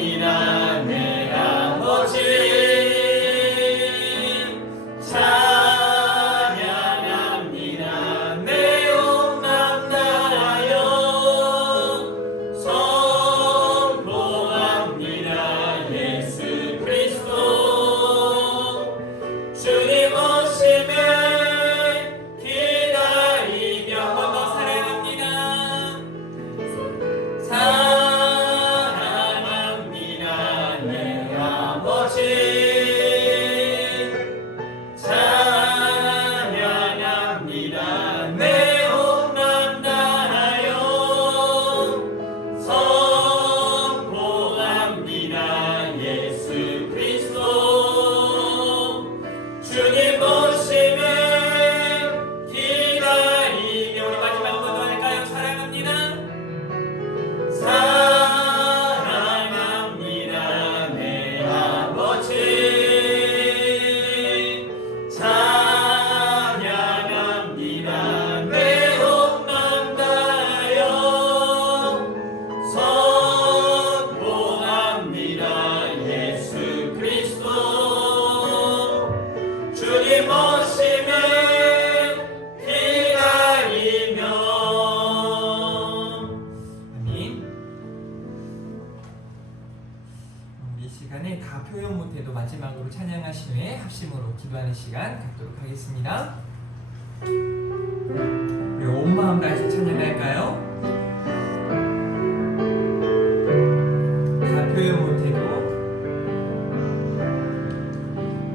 찬양합니다 내 아버지 찬양합니다 내 온 맘 다하여 선포합니다 예수 그리스도 주님 오심에 기다리며 한 번 더 사랑합니다 사랑합니다 내 아버지 찬양합니다 내 온 맘 다하여 선포합니다 예수 그리스도 주님 오심에 기다리며 우리 마지막 한 번 더 할까요? 사랑합니다 사랑합니다 내 아버지 찬양합니다 내 온 맘 다하여 선포합니다 예수 그리스도 주님 오심에 기다리며 아멘. 우리 시간에 다 표현 못해도 마지막으로 찬양하신 후에 합심으로 기도하는 시간 갖도록 하겠습니다. 우리 온 마음 다해서 찬양할까요? 다 표현 못해도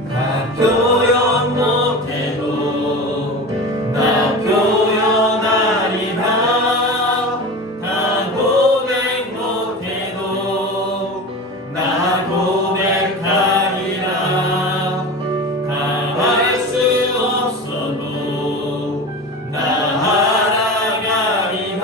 나 표현 못해도 나 표현하리라 나 고백 못해도 나 고백하리라 다 할 수 없어도 나 알아가리라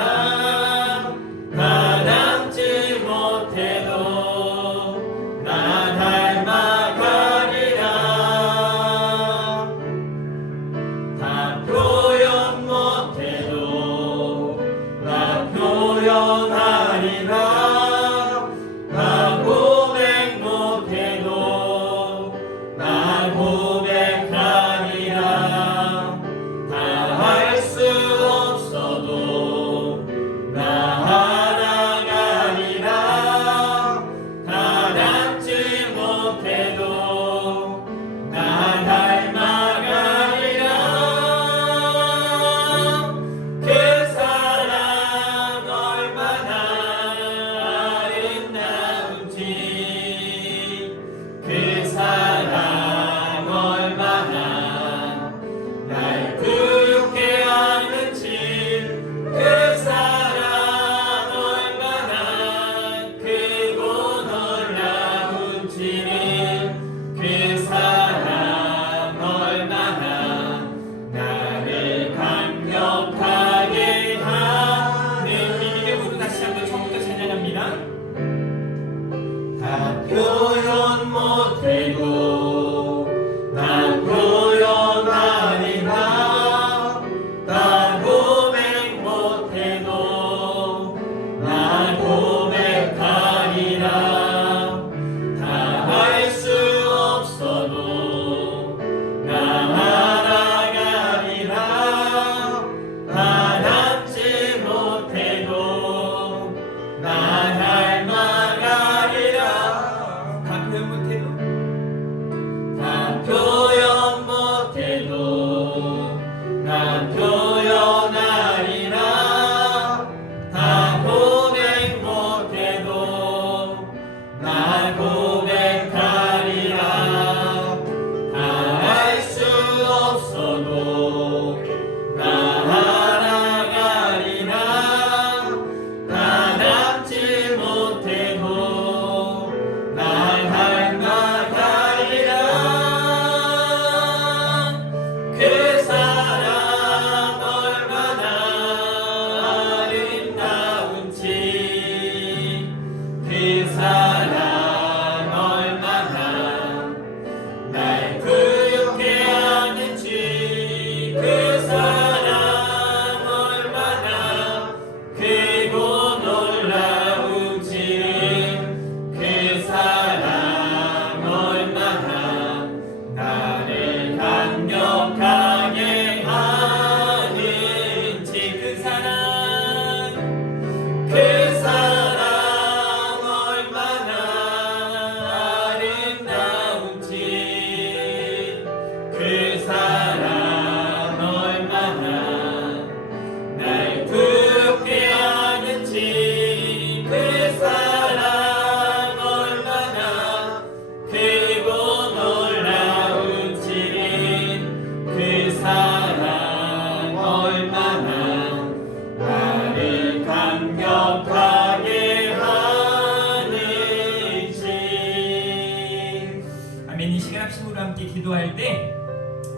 함께 기도할 때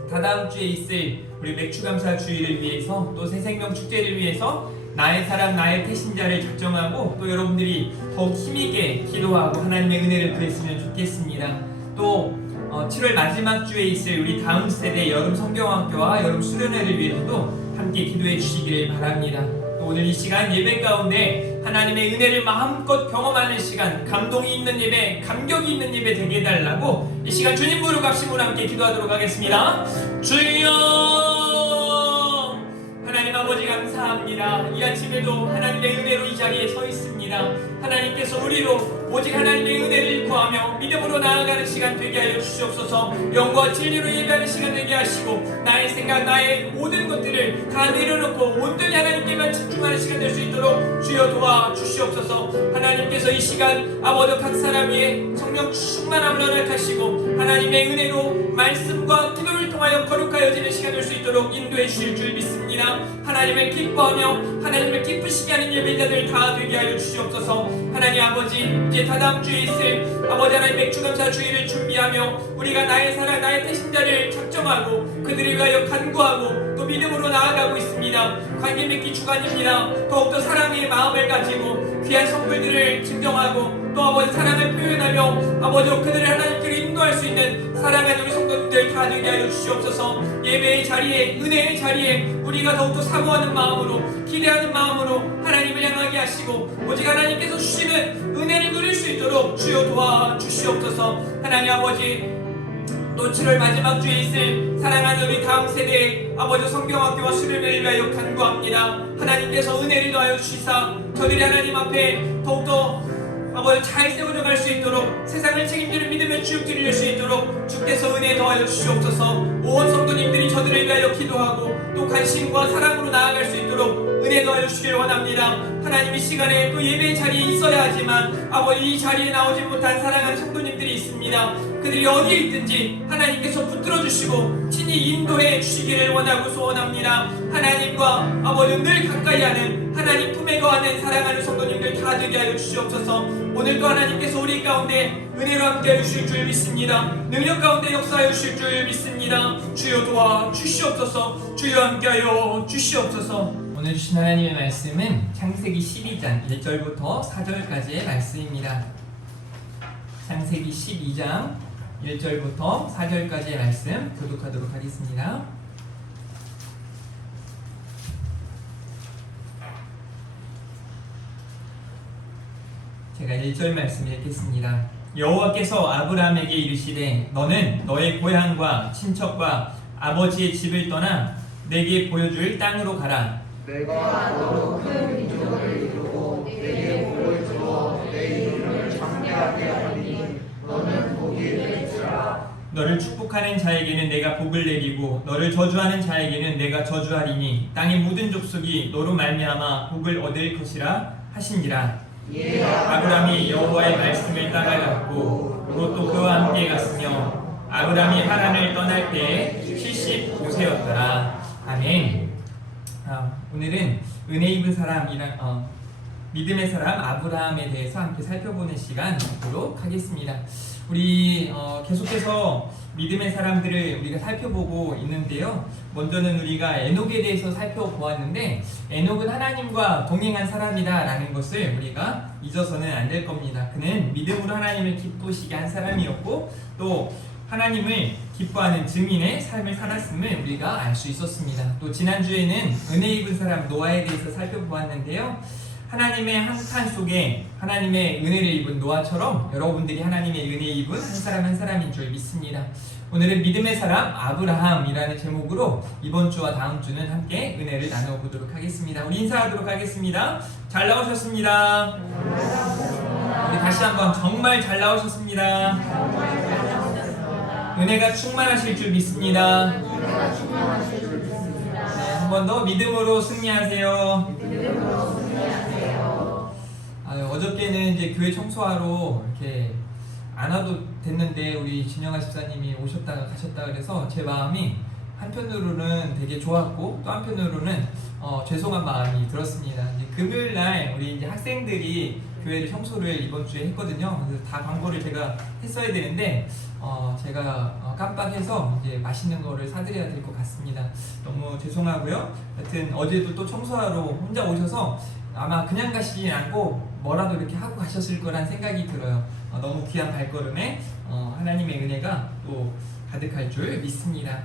다다음 주에 있을 우리 맥주감사 주일을 위해서 또 새생명 축제를 위해서 나의 사람 나의 태신자를 작정하고 또 여러분들이 더욱 힘있게 기도하고 하나님의 은혜를 구했으면 좋겠습니다. 또 7월 마지막 주에 있을 우리 다음 세대 여름 성경학교와 여름 수련회를 위해서도 함께 기도해 주시기를 바랍니다. 또 오늘 이 시간 예배 가운데 하나님의 은혜를 마음껏 경험하는 시간, 감동이 있는 예배, 감격이 있는 예배 되게 해달라고 이 시간 주님 부르고 합심으로 함께 기도하도록 하겠습니다. 주여 하나님 아버지 감사합니다. 이 아침에도 하나님의 은혜로 이 자리에 서 있습니다. 하나님께서 우리로 오직 하나님의 은혜를 구하며 믿음으로 나아가는 시간 되게 하여 주시옵소서. 영과 진리로 예배하는 시간 되게 하시고 나의 생각, 나의 모든 것들을 다 내려놓고 온전히 하나님께만 집중하는 시간 될 수 있도록 주여 도와주시옵소서. 하나님께서 이 시간 아버지 각 사람 위에 성령 충만함을 허락하시고 하나님의 은혜로 말씀과 기도를 통하여 거룩하여지는 시간 될 수 있도록 인도해 주실 줄 믿습니다. 하나님을 기뻐하며 하나님을 기쁘시게 하는 예배자들 다 되게 하여 주시옵소서. 하나님 아버지 이제 다다음 주에 있을 아버지 하나님 맥주감사 주일을 준비하며 우리가 나의 사랑 나의 태신자를 작정하고 그들을 위하여 간구하고 또 믿음으로 나아가고 있습니다. 관계 맺기 주간입니다. 더욱더 사랑의 마음을 가지고 귀한 선물들을 증정하고 또 아버지 사랑을 표현하며 아버지 그들을 하나님께로 인도할 수 있는 사랑하는 우리 성도님들 다 되게 하여 주시옵소서. 예배의 자리에 은혜의 자리에 우리가 더욱더 사모하는 마음으로 기대하는 마음으로 하나님을 향하게 하시고 오직 하나님께서 주시는 은혜를 누릴 수 있도록 주여 도와주시옵소서. 하나님 아버지 또 7월 마지막 주에 있을 사랑하는 우리 다음 세대의 아버지 성경학교와 수련회를 위하여 간구합니다. 하나님께서 은혜를 더하여 주시사 저들이 하나님 앞에 더욱더 아버지 잘 세워져 갈 수 있도록 세상을 책임지는 믿음의 주역들이 될 수 있도록 주께서 은혜 더하여 주시옵소서. 온 성도님들이 저들을 위하여 기도하고 또 관심과 사랑으로 나아갈 수 있도록 은혜 더하여 주시길 원합니다. 하나님 이 시간에 또 예배의 자리에 있어야 하지만 아버지 이 자리에 나오지 못한 사랑하는 성도님들이 있습니다. 그들이 어디에 있든지 하나님께서 붙들어 주시고 친히 인도해 주시기를 원하고 소원합니다. 하나님과 아버지 늘 가까이 하는 하나님 품에 거하는 사랑하는 성도님들 다 되게 하여 주시옵소서. 오늘도 하나님께서 우리 가운데 은혜로 함께하여 주실 줄 믿습니다. 능력 가운데 역사하여 주실 줄 믿습니다. 주여 도와 주시옵소서. 주여 함께하여 주시옵소서. 오늘 주신 하나님의 말씀은 창세기 12장 1절부터 4절까지의 말씀입니다. 창세기 12장 1절부터 4절까지의 말씀 교독하도록 하겠습니다. 제가 1절 말씀 읽겠습니다. 여호와께서 아브라함에게 이르시되 너는 너의 고향과 친척과 아버지의 집을 떠나 내게 보여줄 땅으로 가라. 내가 너로 큰 민족을 이루고 내게 복을 주어 내 이름을 장대하게 하리니 너는 복이 될지라. 너를 축복하는 자에게는 내가 복을 내리고 너를 저주하는 자에게는 내가 저주하리니 땅의 모든 족속이 너로 말미암아 복을 얻을 것이라 하시니라. 아브라함이 여호와의 말씀을 따라갔고 롯도 그와 함께 갔으며 아브라함이 하란을 떠날 때에 75세였더라. 아멘. 오늘은 은혜 입은 사람이란 믿음의 사람 아브라함에 대해서 함께 살펴보는 시간 갖도록 하겠습니다. 우리 계속해서 믿음의 사람들을 우리가 살펴보고 있는데요. 먼저는 우리가 에녹에 대해서 살펴보았는데 에녹은 하나님과 동행한 사람이다라는 것을 우리가 잊어서는 안 될 겁니다. 그는 믿음으로 하나님을 기쁘시게 한 사람이었고 또 하나님을 기뻐하는 증인의 삶을 살았음을 우리가 알 수 있었습니다. 또 지난주에는 은혜 입은 사람 노아에 대해서 살펴보았는데요. 하나님의 한탄 속에 하나님의 은혜를 입은 노아처럼 여러분들이 하나님의 은혜 입은 한 사람 한 사람인 줄 믿습니다. 오늘은 믿음의 사람 아브라함이라는 제목으로 이번 주와 다음 주는 함께 은혜를 나눠보도록 하겠습니다. 우리 인사하도록 하겠습니다. 잘 나오셨습니다. 우리 다시 한번 정말 잘 나오셨습니다. 은혜가 충만하실 줄 믿습니다. 한 번 더 믿음으로 승리하세요. 어저께는 이제 교회 청소하러 이렇게 안 와도 됐는데 우리 진영아 집사님이 오셨다가 가셨다 그래서 제 마음이 한편으로는 되게 좋았고 또 한편으로는 죄송한 마음이 들었습니다. 이제 금요일 날 우리 이제 학생들이 교회를 청소를 이번 주에 했거든요. 그래서 다 광고를 제가 했어야 되는데 제가 깜빡해서 이제 맛있는 거를 사드려야 될 것 같습니다. 너무 죄송하고요. 하여튼 어제도 또 청소하러 혼자 오셔서 아마 그냥 가시진 않고 뭐라도 이렇게 하고 가셨을 거란 생각이 들어요. 너무 귀한 발걸음에 하나님의 은혜가 또 가득할 줄 믿습니다.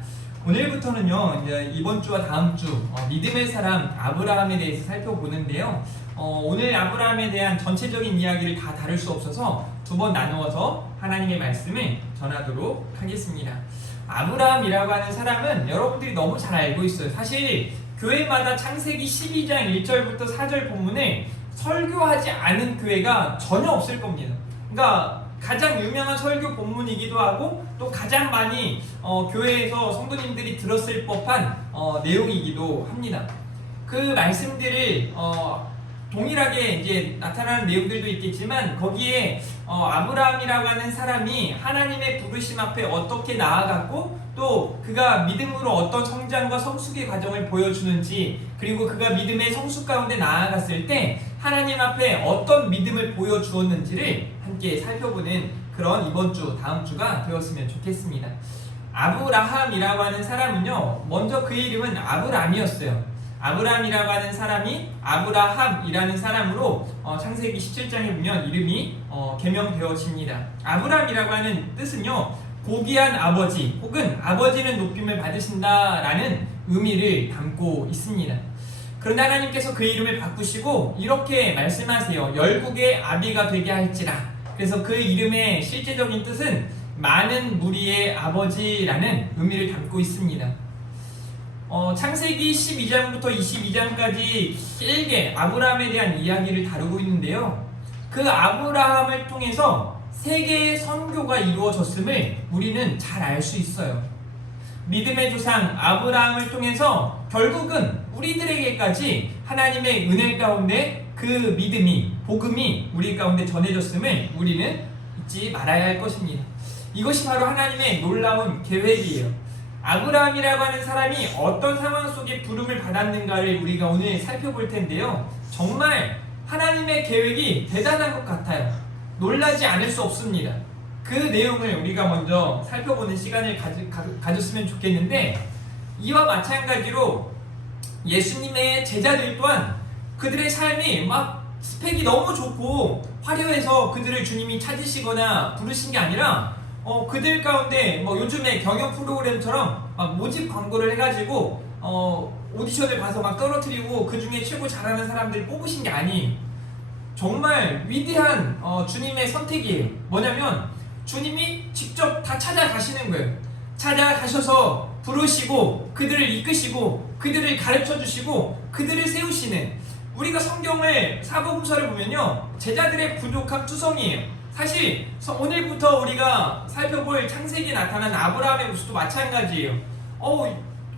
오늘부터는요, 이제 이번 주와 다음 주 믿음의 사람 아브라함에 대해서 살펴보는데요. 오늘 아브라함에 대한 전체적인 이야기를 다 다룰 수 없어서 두 번 나누어서 하나님의 말씀을 전하도록 하겠습니다. 아브라함이라고 하는 사람은 여러분들이 너무 잘 알고 있어요. 사실 교회마다 창세기 12장 1절부터 4절 본문을 설교하지 않은 교회가 전혀 없을 겁니다. 그러니까 가장 유명한 설교 본문이기도 하고 또 가장 많이 교회에서 성도님들이 들었을 법한 내용이기도 합니다. 그 말씀들을 동일하게 이제 나타나는 내용들도 있겠지만 거기에 아브라함이라고 하는 사람이 하나님의 부르심 앞에 어떻게 나아갔고 또 그가 믿음으로 어떤 성장과 성숙의 과정을 보여주는지 그리고 그가 믿음의 성숙 가운데 나아갔을 때 하나님 앞에 어떤 믿음을 보여주었는지를 함께 살펴보는 그런 이번 주 다음 주가 되었으면 좋겠습니다. 아브라함이라고 하는 사람은요, 먼저 그의 이름은 아브람이었어요. 아브람이라고 하는 사람이 아브라함이라는 사람으로 창세기 17장에 보면 이름이 개명되어집니다. 아브람이라고 하는 뜻은요, 고귀한 아버지 혹은 아버지는 높임을 받으신다라는 의미를 담고 있습니다. 그런데 하나님께서 그 이름을 바꾸시고 이렇게 말씀하세요. 열국의 아비가 되게 할지라. 그래서 그 이름의 실제적인 뜻은 많은 무리의 아버지라는 의미를 담고 있습니다. 창세기 12장부터 22장까지 길게 아브라함에 대한 이야기를 다루고 있는데요. 그 아브라함을 통해서 세계의 선교가 이루어졌음을 우리는 잘 알 수 있어요. 믿음의 조상 아브라함을 통해서 결국은 우리들에게까지 하나님의 은혜 가운데 그 믿음이, 복음이 우리 가운데 전해졌음을 우리는 잊지 말아야 할 것입니다. 이것이 바로 하나님의 놀라운 계획이에요. 아브라함이라고 하는 사람이 어떤 상황 속에 부름을 받았는가를 우리가 오늘 살펴볼 텐데요. 정말 하나님의 계획이 대단한 것 같아요. 놀라지 않을 수 없습니다. 그 내용을 우리가 먼저 살펴보는 시간을 가졌으면 좋겠는데, 이와 마찬가지로 예수님의 제자들 또한 그들의 삶이 막 스펙이 너무 좋고 화려해서 그들을 주님이 찾으시거나 부르신 게 아니라 그들 가운데 요즘에 경영 프로그램처럼 막 모집 광고를 해가지고 오디션을 봐서 막 떨어뜨리고 그 중에 최고 잘하는 사람들 뽑으신 게 아니에요. 정말 위대한 주님의 선택이에요. 뭐냐면 주님이 직접 다 찾아가시는 거예요. 찾아가셔서 부르시고 그들을 이끄시고 그들을 가르쳐주시고 그들을 세우시는, 우리가 성경을 사복음서를 보면요, 제자들의 부족함 투성이에요. 사실 오늘부터 우리가 살펴볼 창세기에 나타난 아브라함의 모습도 마찬가지예요.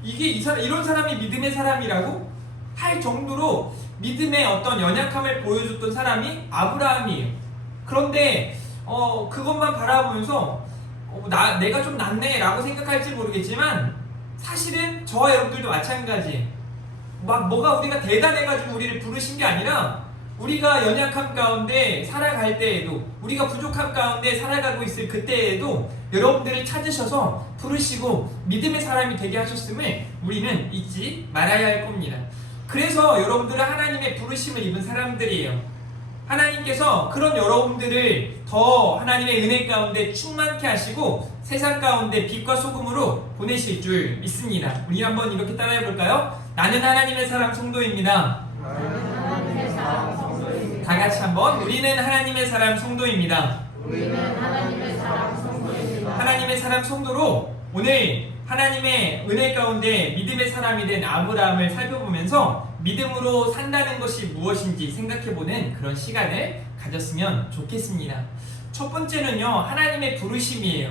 이게 이런 사람이 믿음의 사람이라고 할 정도로 믿음의 어떤 연약함을 보여줬던 사람이 아브라함이에요. 그런데 그것만 바라보면서 내가 좀 낫네 라고 생각할지 모르겠지만 사실은 저와 여러분들도 마찬가지예요. 뭐가 우리가 대단해가지고 우리를 부르신 게 아니라 우리가 연약함 가운데 살아갈 때에도, 우리가 부족함 가운데 살아가고 있을 그때에도 여러분들을 찾으셔서 부르시고 믿음의 사람이 되게 하셨음을 우리는 잊지 말아야 할 겁니다. 그래서 여러분들은 하나님의 부르심을 입은 사람들이에요. 하나님께서 그런 여러분들을 더 하나님의 은혜 가운데 충만케 하시고 세상 가운데 빛과 소금으로 보내실 줄 믿습니다. 우리 한번 이렇게 따라해 볼까요? 나는 하나님의 사람 성도입니다. 다 같이 한번, 우리는 하나님의 사람 성도입니다. 우리는 하나님의 사람 성도입니다. 하나님의 사람 성도로 오늘 하나님의 은혜 가운데 믿음의 사람이 된 아브라함을 살펴보면서 믿음으로 산다는 것이 무엇인지 생각해보는 그런 시간을 가졌으면 좋겠습니다. 첫 번째는요, 하나님의 부르심이에요.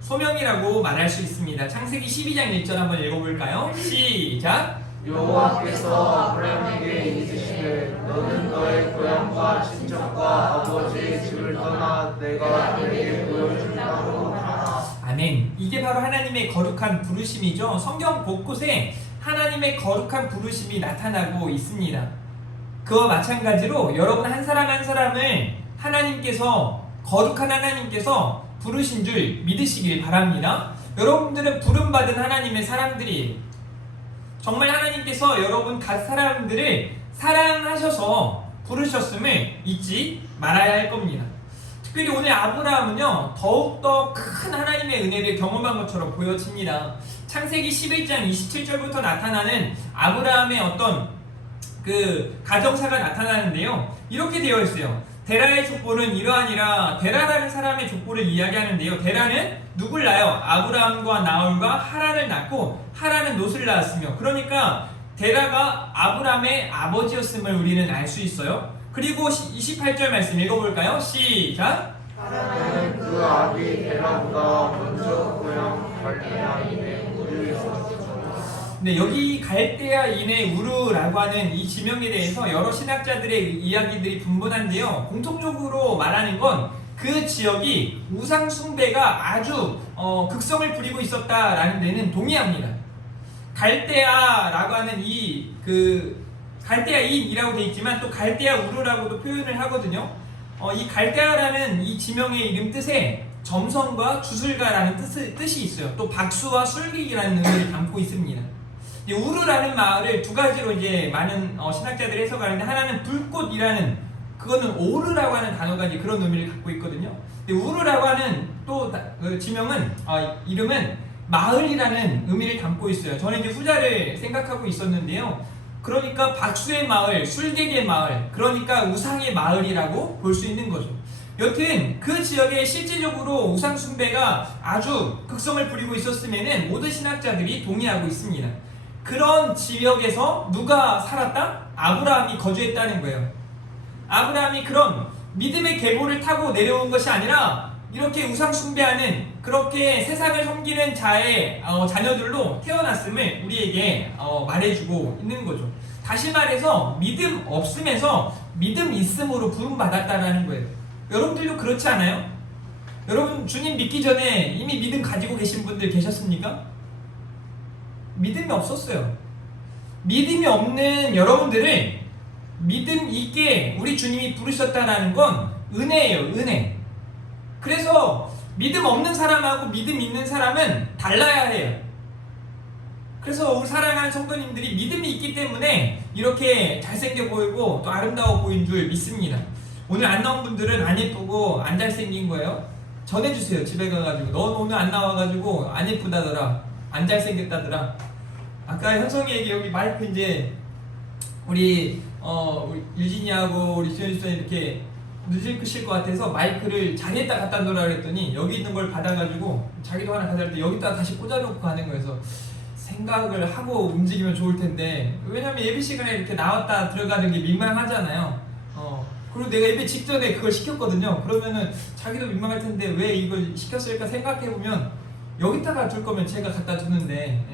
소명이라고 말할 수 있습니다. 창세기 12장 1절 한번 읽어볼까요? 시작! 여호와께서 아브라함에게 이르시되 너는 너의 고향과 친척과 아버지의 집을 떠나 내가 너에게 보여줄 땅으로 가라. 아멘. 이게 바로 하나님의 거룩한 부르심이죠. 성경 곳곳에 하나님의 거룩한 부르심이 나타나고 있습니다. 그와 마찬가지로 여러분 한 사람 한 사람을 하나님께서 거룩한 하나님께서 부르신 줄 믿으시길 바랍니다. 여러분들은 부름받은 하나님의 사람들이 정말 하나님께서 여러분 각 사람들을 사랑하셔서 부르셨음을 잊지 말아야 할 겁니다. 특별히 오늘 아브라함은요 더욱더 큰 하나님의 은혜를 경험한 것처럼 보여집니다. 창세기 11장 27절부터 나타나는 아브라함의 어떤 그 가정사가 나타나는데요, 이렇게 되어 있어요. 데라의 족보는 이러하니라. 데라라는 사람의 족보를 이야기하는데요, 데라는 누굴 낳아요? 아브라함과 나홀과 하란을 낳고 하란은 롯을 낳았으며, 그러니까 데라가 아브라함의 아버지였음을 우리는 알 수 있어요. 그리고 28절 말씀 읽어볼까요? 시작. 하란은 그 아비 데라보다 먼저 고향 갈대아인의 우르에 있었으며. 네, 여기 갈대아인의 우르라고 하는 이 지명에 대해서 여러 신학자들의 이야기들이 분분한데요, 공통적으로 말하는 건 그 지역이 우상 숭배가 아주 극성을 부리고 있었다라는 데는 동의합니다. 갈대아라고 하는 갈대아인이라고 되어 있지만 또 갈대아 우르라고도 표현을 하거든요. 이 갈대아라는 이 지명의 이름 뜻에 점성과 주술가라는 뜻이 있어요. 또 박수와 술기라는 의미를 담고 있습니다. 이 우르라는 마을을 두 가지로 이제 많은 신학자들이 해석하는데, 하나는 불꽃이라는, 그거는 오르라고 하는 단어가 이제 그런 의미를 갖고 있거든요. 근데 우르라고 하는 또 지명은 이름은 마을이라는 의미를 담고 있어요. 저는 이제 후자를 생각하고 있었는데요. 그러니까 박수의 마을, 술객의 마을, 그러니까 우상의 마을이라고 볼 수 있는 거죠. 여튼 그 지역에 실질적으로 우상 숭배가 아주 극성을 부리고 있었음에는 모든 신학자들이 동의하고 있습니다. 그런 지역에서 누가 살았다? 아브라함이 거주했다는 거예요. 아브라함이 그런 믿음의 계보를 타고 내려온 것이 아니라 이렇게 우상 숭배하는, 그렇게 세상을 섬기는 자의 자녀들로 태어났음을 우리에게 말해주고 있는 거죠. 다시 말해서 믿음 없음에서 믿음 있음으로 부름받았다는 거예요. 여러분들도 그렇지 않아요? 여러분 주님 믿기 전에 이미 믿음 가지고 계신 분들 계셨습니까? 믿음이 없었어요. 믿음이 없는 여러분들을 믿음 있게 우리 주님이 부르셨다는 건 은혜예요, 은혜. 그래서 믿음 없는 사람하고 믿음 있는 사람은 달라야 해요. 그래서 우리 사랑하는 성도님들이 믿음이 있기 때문에 이렇게 잘생겨 보이고 또 아름다워 보인 줄 믿습니다. 오늘 안 나온 분들은 안 예쁘고 안 잘생긴 거예요. 전해주세요. 집에 가가지고 넌 오늘 안 나와가지고 안 예쁘다더라, 안 잘생겼다더라. 아까 현성이에게 여기 마이크 이제 우리 유진이하고 우리 지현이 이렇게 늦으실 것 같아서 마이크를 자리에다 갖다 놓으라 그랬더니 여기 있는 걸 받아가지고 자기도 하나 가져갈 때 여기다가 다시 꽂아놓고 가는 거여서 생각을 하고 움직이면 좋을 텐데, 왜냐면 예배 시간에 이렇게 나왔다 들어가는 게 민망하잖아요. 그리고 내가 예배 직전에 그걸 시켰거든요. 그러면은 자기도 민망할 텐데 왜 이걸 시켰을까 생각해보면 여기다가 둘 거면 제가 갖다 두는데,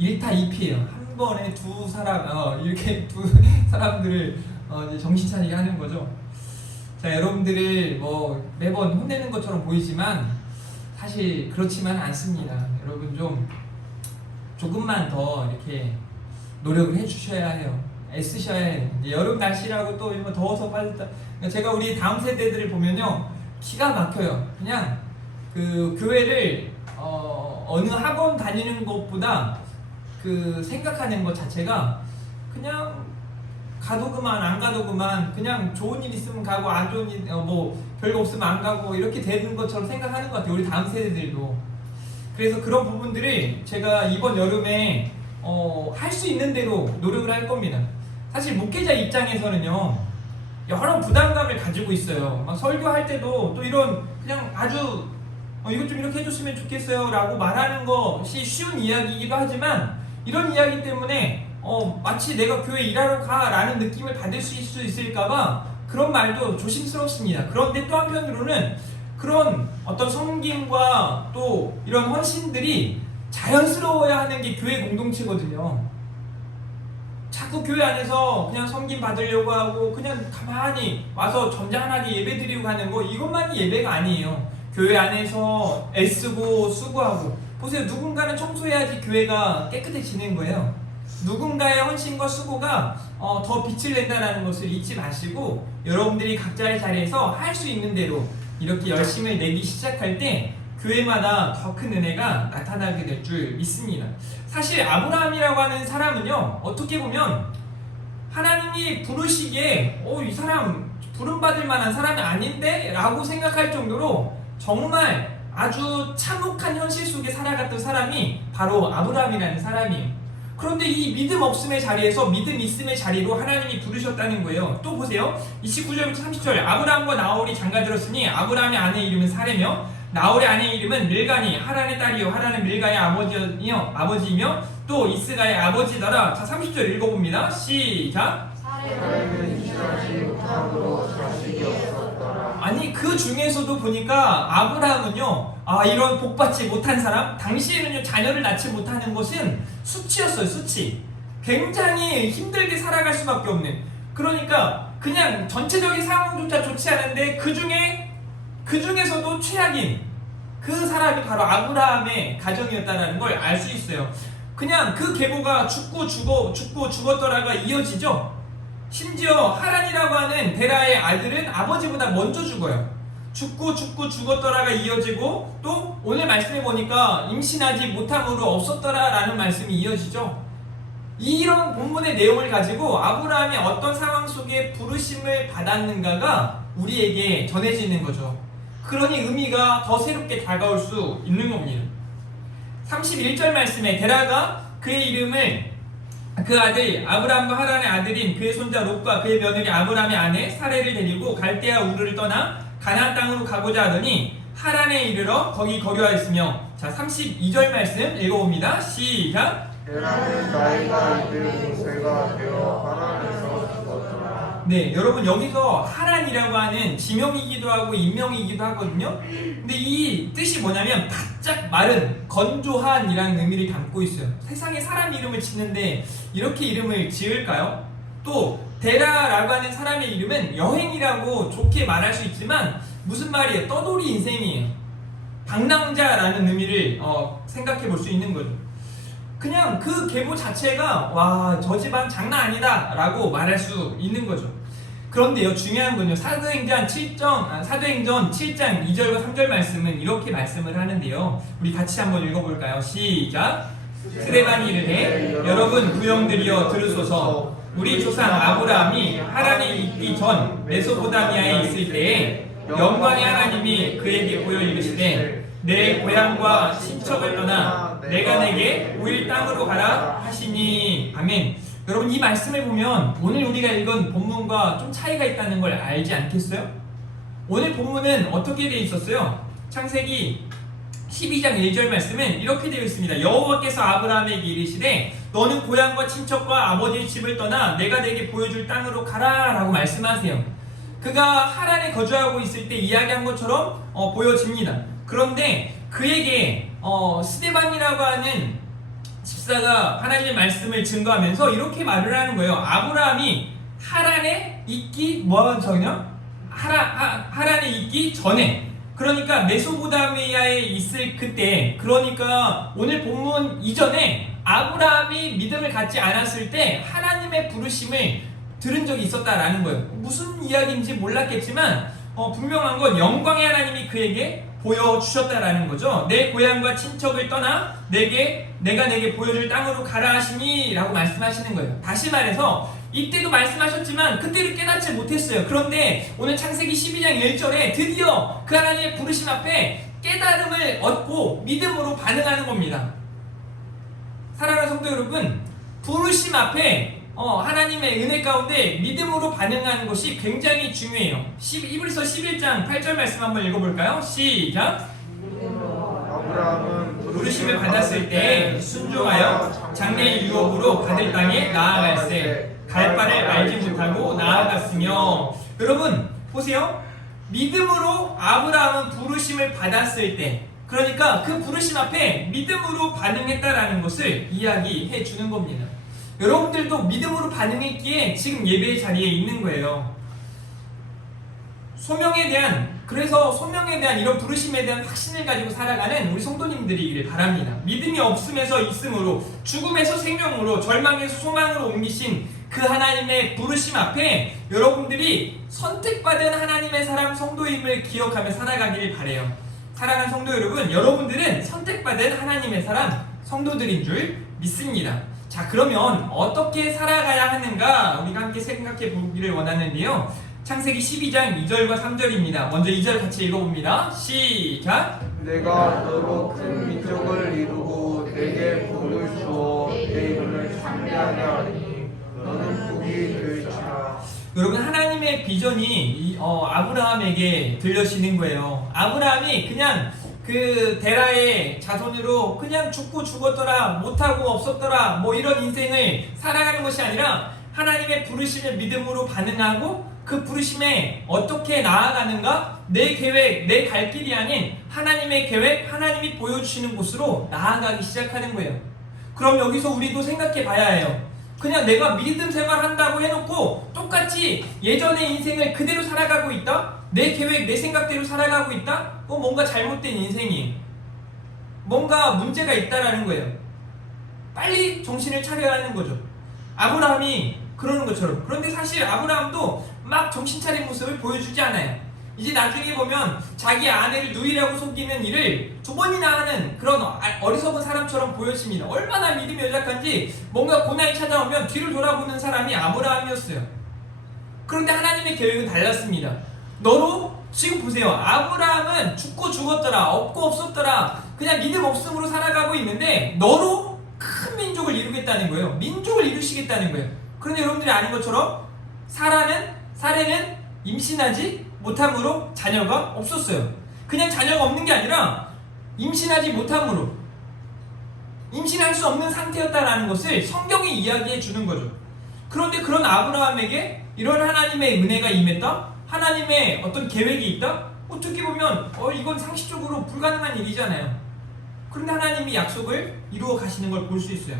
1타 2피예요. 한 번에 두 사람, 이렇게 두 사람들을 이제 정신 차리게 하는 거죠. 자, 여러분들을 뭐 매번 혼내는 것처럼 보이지만 사실 그렇지만 않습니다. 여러분 좀 조금만 더 이렇게 노력을 해주셔야 해요. 애쓰셔야 해요. 이제 여름 날씨라고 또 이런 더워서 빠졌다. 그러니까 제가 우리 다음 세대들을 보면요, 기가 막혀요. 그냥 그 교회를 어느 학원 다니는 것보다 그 생각하는 것 자체가 그냥 가도 그만 안 가도 그만, 그냥 좋은 일 있으면 가고 안 좋은 일 뭐 별거 없으면 안 가고 이렇게 되는 것처럼 생각하는 것 같아요, 우리 다음 세대들도. 그래서 그런 부분들을 제가 이번 여름에 할 수 있는 대로 노력을 할 겁니다. 사실 목회자 입장에서는요 여러 부담감을 가지고 있어요. 막 설교할 때도 또 이런 그냥 아주 이것 좀 이렇게 해줬으면 좋겠어요 라고 말하는 것이 쉬운 이야기이기도 하지만, 이런 이야기 때문에 마치 내가 교회 일하러 가 라는 느낌을 받을 수 있을까봐 그런 말도 조심스럽습니다. 그런데 또 한편으로는 그런 어떤 섬김과 또 이런 헌신들이 자연스러워야 하는 게 교회 공동체거든요. 자꾸 교회 안에서 그냥 섬김 받으려고 하고 그냥 가만히 와서 점잖하게 예배 드리고 가는 거, 이것만이 예배가 아니에요. 교회 안에서 애쓰고 수고하고, 보세요. 누군가는 청소해야지 교회가 깨끗해지는 거예요. 누군가의 헌신과 수고가 더 빛을 낸다는 것을 잊지 마시고 여러분들이 각자의 자리에서 할 수 있는 대로 이렇게 열심을 내기 시작할 때 교회마다 더 큰 은혜가 나타나게 될 줄 믿습니다. 사실 아브라함이라고 하는 사람은요, 어떻게 보면 하나님이 부르시기에 이 사람 부름받을 만한 사람이 아닌데? 라고 생각할 정도로 정말 아주 참혹한 현실 속에 살아갔던 사람이 바로 아브라함이라는 사람이에요. 그런데 이 믿음 없음의 자리에서 믿음 있음의 자리로 하나님이 부르셨다는 거예요. 또 보세요. 29절부터 30절. 아브라함과 나홀이 장가들었으니 아브라함의 아내 이름은 사레며 나홀의 아내 이름은 밀가니 하란의 딸이요 하란은 밀가의 아버지이며 또 이스가의 아버지더라. 자, 30절 읽어봅니다. 시작. 사례는 이혼하지 못함으로 자식이 없었더라. 아니 그 중에서도 보니까 아브라함은요, 이런 복받지 못한 사람, 당시에는요 자녀를 낳지 못하는 것은 수치였어요. 수치. 굉장히 힘들게 살아갈 수밖에 없는, 그러니까 그냥 전체적인 상황조차 좋지 않은데 그 중에서도 최악인 그 사람이 바로 아브라함의 가정이었다는 걸 알 수 있어요. 그냥 그 계보가 죽고 죽었더라가 이어지죠. 심지어 하란이라고 하는 데라의 아들은 아버지보다 먼저 죽어요. 죽고 죽었더라가 이어지고, 또 오늘 말씀해 보니까 임신하지 못함으로 없었더라라는 말씀이 이어지죠. 이런 본문의 내용을 가지고 아브라함이 어떤 상황 속에 부르심을 받았는가가 우리에게 전해지는 거죠. 그러니 의미가 더 새롭게 다가올 수 있는 겁니다. 31절 말씀에 데라가 그의 이름을 그 아들 아브라함과 하란의 아들인 그의 손자 롯과 그의 며느리 아브라함의 아내 사레를 데리고 갈대아 우르를 떠나 가나안 땅으로 가고자 하더니 하란에 이르러 거기 거류하였으며, 자 32절 말씀 읽어봅니다. 시작. 데라는 나이가 이들 공세가 되어 하란에서 죽었더라. 네, 여러분 여기서 하란이라고 하는 지명이기도 하고 인명이기도 하거든요. 근데 이 뜻이 뭐냐면 바짝 마른, 건조한이라는 의미를 담고 있어요. 세상에 사람 이름을 짓는데 이렇게 이름을 지을까요? 또 데라라고 하는 사람의 이름은 여행이라고 좋게 말할 수 있지만 무슨 말이에요? 떠돌이 인생이에요. 방랑자라는 의미를 생각해 볼 수 있는 거죠. 그냥 그 계보 자체가 와, 저 집안 장난 아니다 라고 말할 수 있는 거죠. 그런데요, 중요한 건요, 사도행전 7장 2절과 3절 말씀은 이렇게 말씀을 하는데요, 우리 같이 한번 읽어볼까요? 시작. 스데반이 이르되 여러분 부형들이여 들으소서. 우리 조상 아브라함이 하란에 있기 전 메소포타미아에 있을 때에 영광의 하나님이 그에게 보여 이르시되 내 고향과 친척을 떠나 내가 내게 보일 땅으로 가라 하시니. 아멘. 여러분 이 말씀을 보면 오늘 우리가 읽은 본문과 좀 차이가 있다는 걸 알지 않겠어요? 오늘 본문은 어떻게 되어 있었어요? 창세기 12장 1절 말씀은 이렇게 되어 있습니다. 여호와께서 아브라함에게 이르시되 너는 고향과 친척과 아버지의 집을 떠나 내가 내게 보여줄 땅으로 가라 라고 말씀하세요. 그가 하란에 거주하고 있을 때 이야기한 것처럼 보여집니다. 그런데 그에게 스데반이라고 하는 집사가 하나님의 말씀을 증거하면서 이렇게 말을 하는 거예요. 아브라함이 하란에 있기 하란에 있기 전에, 그러니까 메소포타미아에 있을 그때, 그러니까 오늘 본문 이전에 아브라함이 믿음을 갖지 않았을 때 하나님의 부르심을 들은 적이 있었다라는 거예요. 무슨 이야기인지 몰랐겠지만 분명한 건 영광의 하나님이 그에게 보여주셨다라는 거죠. 내 고향과 친척을 떠나 내가 내게 보여줄 땅으로 가라 하시니 라고 말씀하시는 거예요. 다시 말해서 이때도 말씀하셨지만 그때를 깨닫지 못했어요. 그런데 오늘 창세기 12장 1절에 드디어 그 하나님의 부르심 앞에 깨달음을 얻고 믿음으로 반응하는 겁니다. 사랑하는 성도 여러분, 부르심 앞에 하나님의 은혜 가운데 믿음으로 반응하는 것이 굉장히 중요해요. 히브리서 11장 8절 말씀 한번 읽어볼까요? 시작. 아브라함은 부르심을 받았을 때 순종하여 장래의 유업으로 받을 땅에 나아갈세 갈 바를 알지 못하고 나아갔으며. 여러분 보세요. 믿음으로 아브라함은 부르심을 받았을 때, 그러니까 그 부르심 앞에 믿음으로 반응했다라는 것을 이야기해 주는 겁니다. 여러분들도 믿음으로 반응했기에 지금 예배의 자리에 있는 거예요. 그래서 소명에 대한 이런 부르심에 대한 확신을 가지고 살아가는 우리 성도님들이기를 바랍니다. 믿음이 없음에서 있음으로, 죽음에서 생명으로, 절망에서 소망으로 옮기신 그 하나님의 부르심 앞에 여러분들이 선택받은 하나님의 사람 성도임을 기억하며 살아가기를 바라요. 사랑하는 성도 여러분, 여러분들은 선택받은 하나님의 사람 성도들인 줄 믿습니다. 자, 그러면 어떻게 살아가야 하는가 우리가 함께 생각해 보기를 원하는데요. 창세기 12장 2절과 3절입니다. 먼저 2절 같이 읽어봅니다. 시작! 내가 너로 큰 민족을 이루고 내게 복을 주어 내 이름을 창대하게 하리니 너는 복이 될지라. 여러분, 하나님의 비전이 아브라함에게 들려지는 거예요. 아브라함이 그냥 그 데라의 자손으로 그냥 죽고 죽었더라, 못하고 없었더라, 뭐 이런 인생을 살아가는 것이 아니라 하나님의 부르심에 믿음으로 반응하고 그 부르심에 어떻게 나아가는가, 내 계획, 내 갈 길이 아닌 하나님의 계획, 하나님이 보여주시는 곳으로 나아가기 시작하는 거예요. 그럼 여기서 우리도 생각해 봐야 해요. 그냥 내가 믿음 생활 한다고 해놓고 똑같이 예전의 인생을 그대로 살아가고 있다? 내 계획, 내 생각대로 살아가고 있다? 뭔가 잘못된 인생이에요. 뭔가 문제가 있다라는 거예요. 빨리 정신을 차려야 하는 거죠. 아브라함이 그러는 것처럼. 그런데 사실 아브라함도 막 정신 차린 모습을 보여주지 않아요. 이제 나중에 보면 자기 아내를 누이라고 속이는 일을 2번이나 하는 그런 어리석은 사람처럼 보여집니다. 얼마나 믿음이 연약한지 뭔가 고난이 찾아오면 뒤를 돌아보는 사람이 아브라함이었어요. 그런데 하나님의 계획은 달랐습니다. 너로 지금 보세요. 아브라함은 죽고 죽었더라, 없고 없었더라, 그냥 믿음 없음으로 살아가고 있는데 너로 큰 민족을 이루겠다는 거예요. 민족을 이루시겠다는 거예요. 그런데 여러분들이 아는 것처럼 사례는 임신하지 못함으로 자녀가 없었어요. 그냥 자녀가 없는 게 아니라 임신하지 못함으로, 임신할 수 없는 상태였다라는 것을 성경이 이야기해 주는 거죠. 그런데 그런 아브라함에게 이런 하나님의 은혜가 임했다? 하나님의 어떤 계획이 있다? 어떻게 보면 이건 상식적으로 불가능한 일이잖아요. 그런데 하나님이 약속을 이루어 가시는 걸 볼 수 있어요.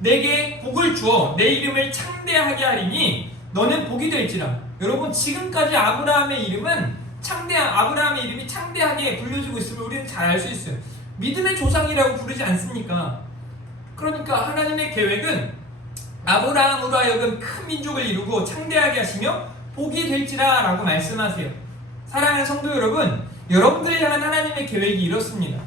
내게 복을 주어 내 이름을 창대하게 하리니 너는 복이 될지라. 여러분, 지금까지 아브라함의 이름이 창대하게 불려지고 있음을 우리는 잘 알 수 있어요. 믿음의 조상이라고 부르지 않습니까? 그러니까 하나님의 계획은 아브라함으로 하여금 큰 민족을 이루고 창대하게 하시며 복이 될지라 라고 말씀하세요. 사랑하는 성도 여러분, 여러분들을 향한 하나님의 계획이 이렇습니다.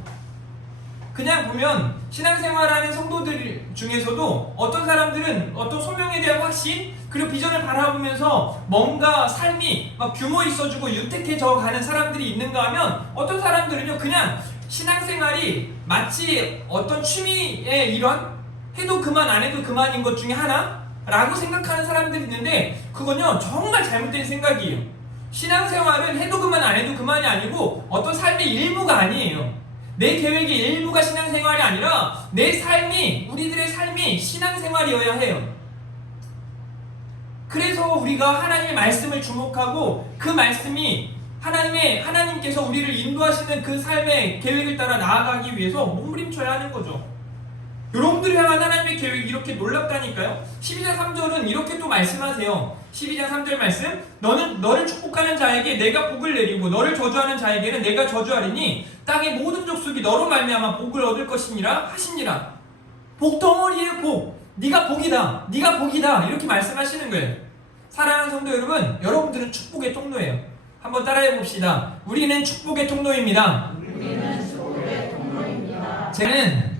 그냥 보면 신앙생활하는 성도들 중에서도 어떤 사람들은 어떤 소명에 대한 확신, 그리고 비전을 바라보면서 뭔가 삶이 막 규모 있어지고 유택해져 가는 사람들이 있는가 하면, 어떤 사람들은요 그냥 신앙생활이 마치 어떤 취미의 일환, 해도 그만 안 해도 그만인 것 중에 하나라고 생각하는 사람들이 있는데, 그건요 정말 잘못된 생각이에요. 신앙생활은 해도 그만 안 해도 그만이 아니고 어떤 삶의 일부가 아니에요. 내 계획의 일부가 신앙생활이 아니라 내 삶이, 우리들의 삶이 신앙생활이어야 해요. 그래서 우리가 하나님의 말씀을 주목하고 그 말씀이 하나님께서 우리를 인도하시는 그 삶의 계획을 따라 나아가기 위해서 몸부림쳐야 하는 거죠. 여러분들을 향한 하나님의 계획이 이렇게 놀랍다니까요. 12장 3절은 이렇게 또 말씀하세요. 12장 3절 말씀, 너를 축복하는 자에게 내가 복을 내리고 너를 저주하는 자에게는 내가 저주하리니 땅의 모든 족속이 너로 말미암아 복을 얻을 것이니라 하시니라. 복덩어리의 복, 네가 복이다, 네가 복이다, 이렇게 말씀하시는 거예요. 사랑하는 성도 여러분, 여러분들은 축복의 통로예요. 한번 따라해 봅시다. 우리는 축복의 통로입니다. 우리는 축복의 통로입니다. 저는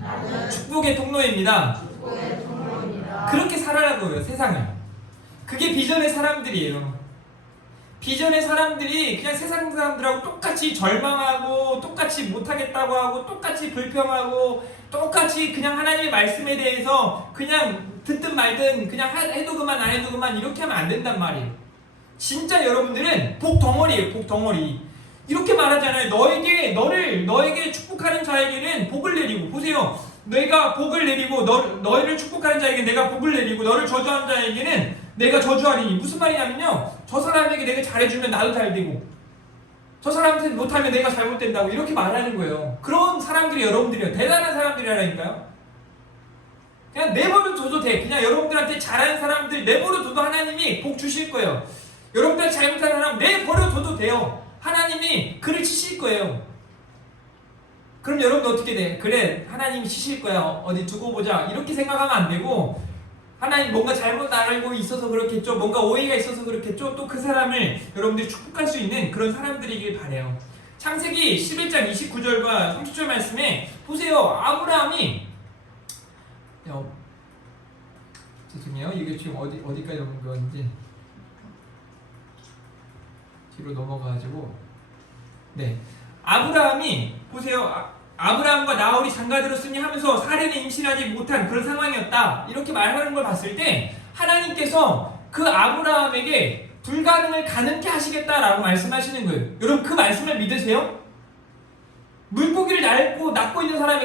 축복의 통로입니다. 축복의 통로입니다. 그렇게 살아가고요, 세상을. 그게 비전의 사람들이에요. 비전의 사람들이 그냥 세상 사람들하고 똑같이 절망하고, 똑같이 못하겠다고 하고, 똑같이 불평하고, 똑같이 그냥 하나님의 말씀에 대해서 그냥 듣든 말든 그냥 해도 그만 안 해도 그만 이렇게 하면 안 된단 말이에요. 진짜 여러분들은 복덩어리예요, 복덩어리. 이렇게 말하잖아요. 너에게 축복하는 자에게는 복을 내리고, 보세요. 내가 복을 내리고 너희를 축복하는 자에게 내가 복을 내리고 너를 저주하는 자에게는 내가 저주하리니. 무슨 말이냐면요, 저 사람에게 내가 잘해주면 나도 잘되고, 저 사람한테 못하면 내가 잘못된다고 이렇게 말하는 거예요. 그런 사람들이 여러분들이에요. 대단한 사람들이라니까요. 그냥 내버려 둬도 돼. 그냥 여러분들한테 잘하는 사람들 내버려 둬도 하나님이 복 주실 거예요. 여러분들 잘못하는 사람 내버려둬도 돼요. 하나님이 그를 치실 거예요. 그럼 여러분 어떻게 돼? 그래, 하나님이 치실 거야. 어디 두고 보자. 이렇게 생각하면 안 되고, 하나님 뭔가 잘못 알고 있어서 그렇겠죠. 뭔가 오해가 있어서 그렇겠죠. 또 그 사람을 여러분들이 축복할 수 있는 그런 사람들이길 바래요. 창세기 11장 29절과 30절 말씀에 보세요. 아브라함이 죄송해요. 이게 지금 어디까지 오는 건지 뒤로 넘어가가지고 네, 아브라함이 보세요. 아브라함과 나홀이 장가들었으니 하면서 사례는 임신하지 못한 그런 상황이었다. 이렇게 말하는 걸 봤을 때 하나님께서 그 아브라함에게 불가능을 가능케 하시겠다라고 말씀하시는 거예요. 여러분 그 말씀을 믿으세요? 물고기를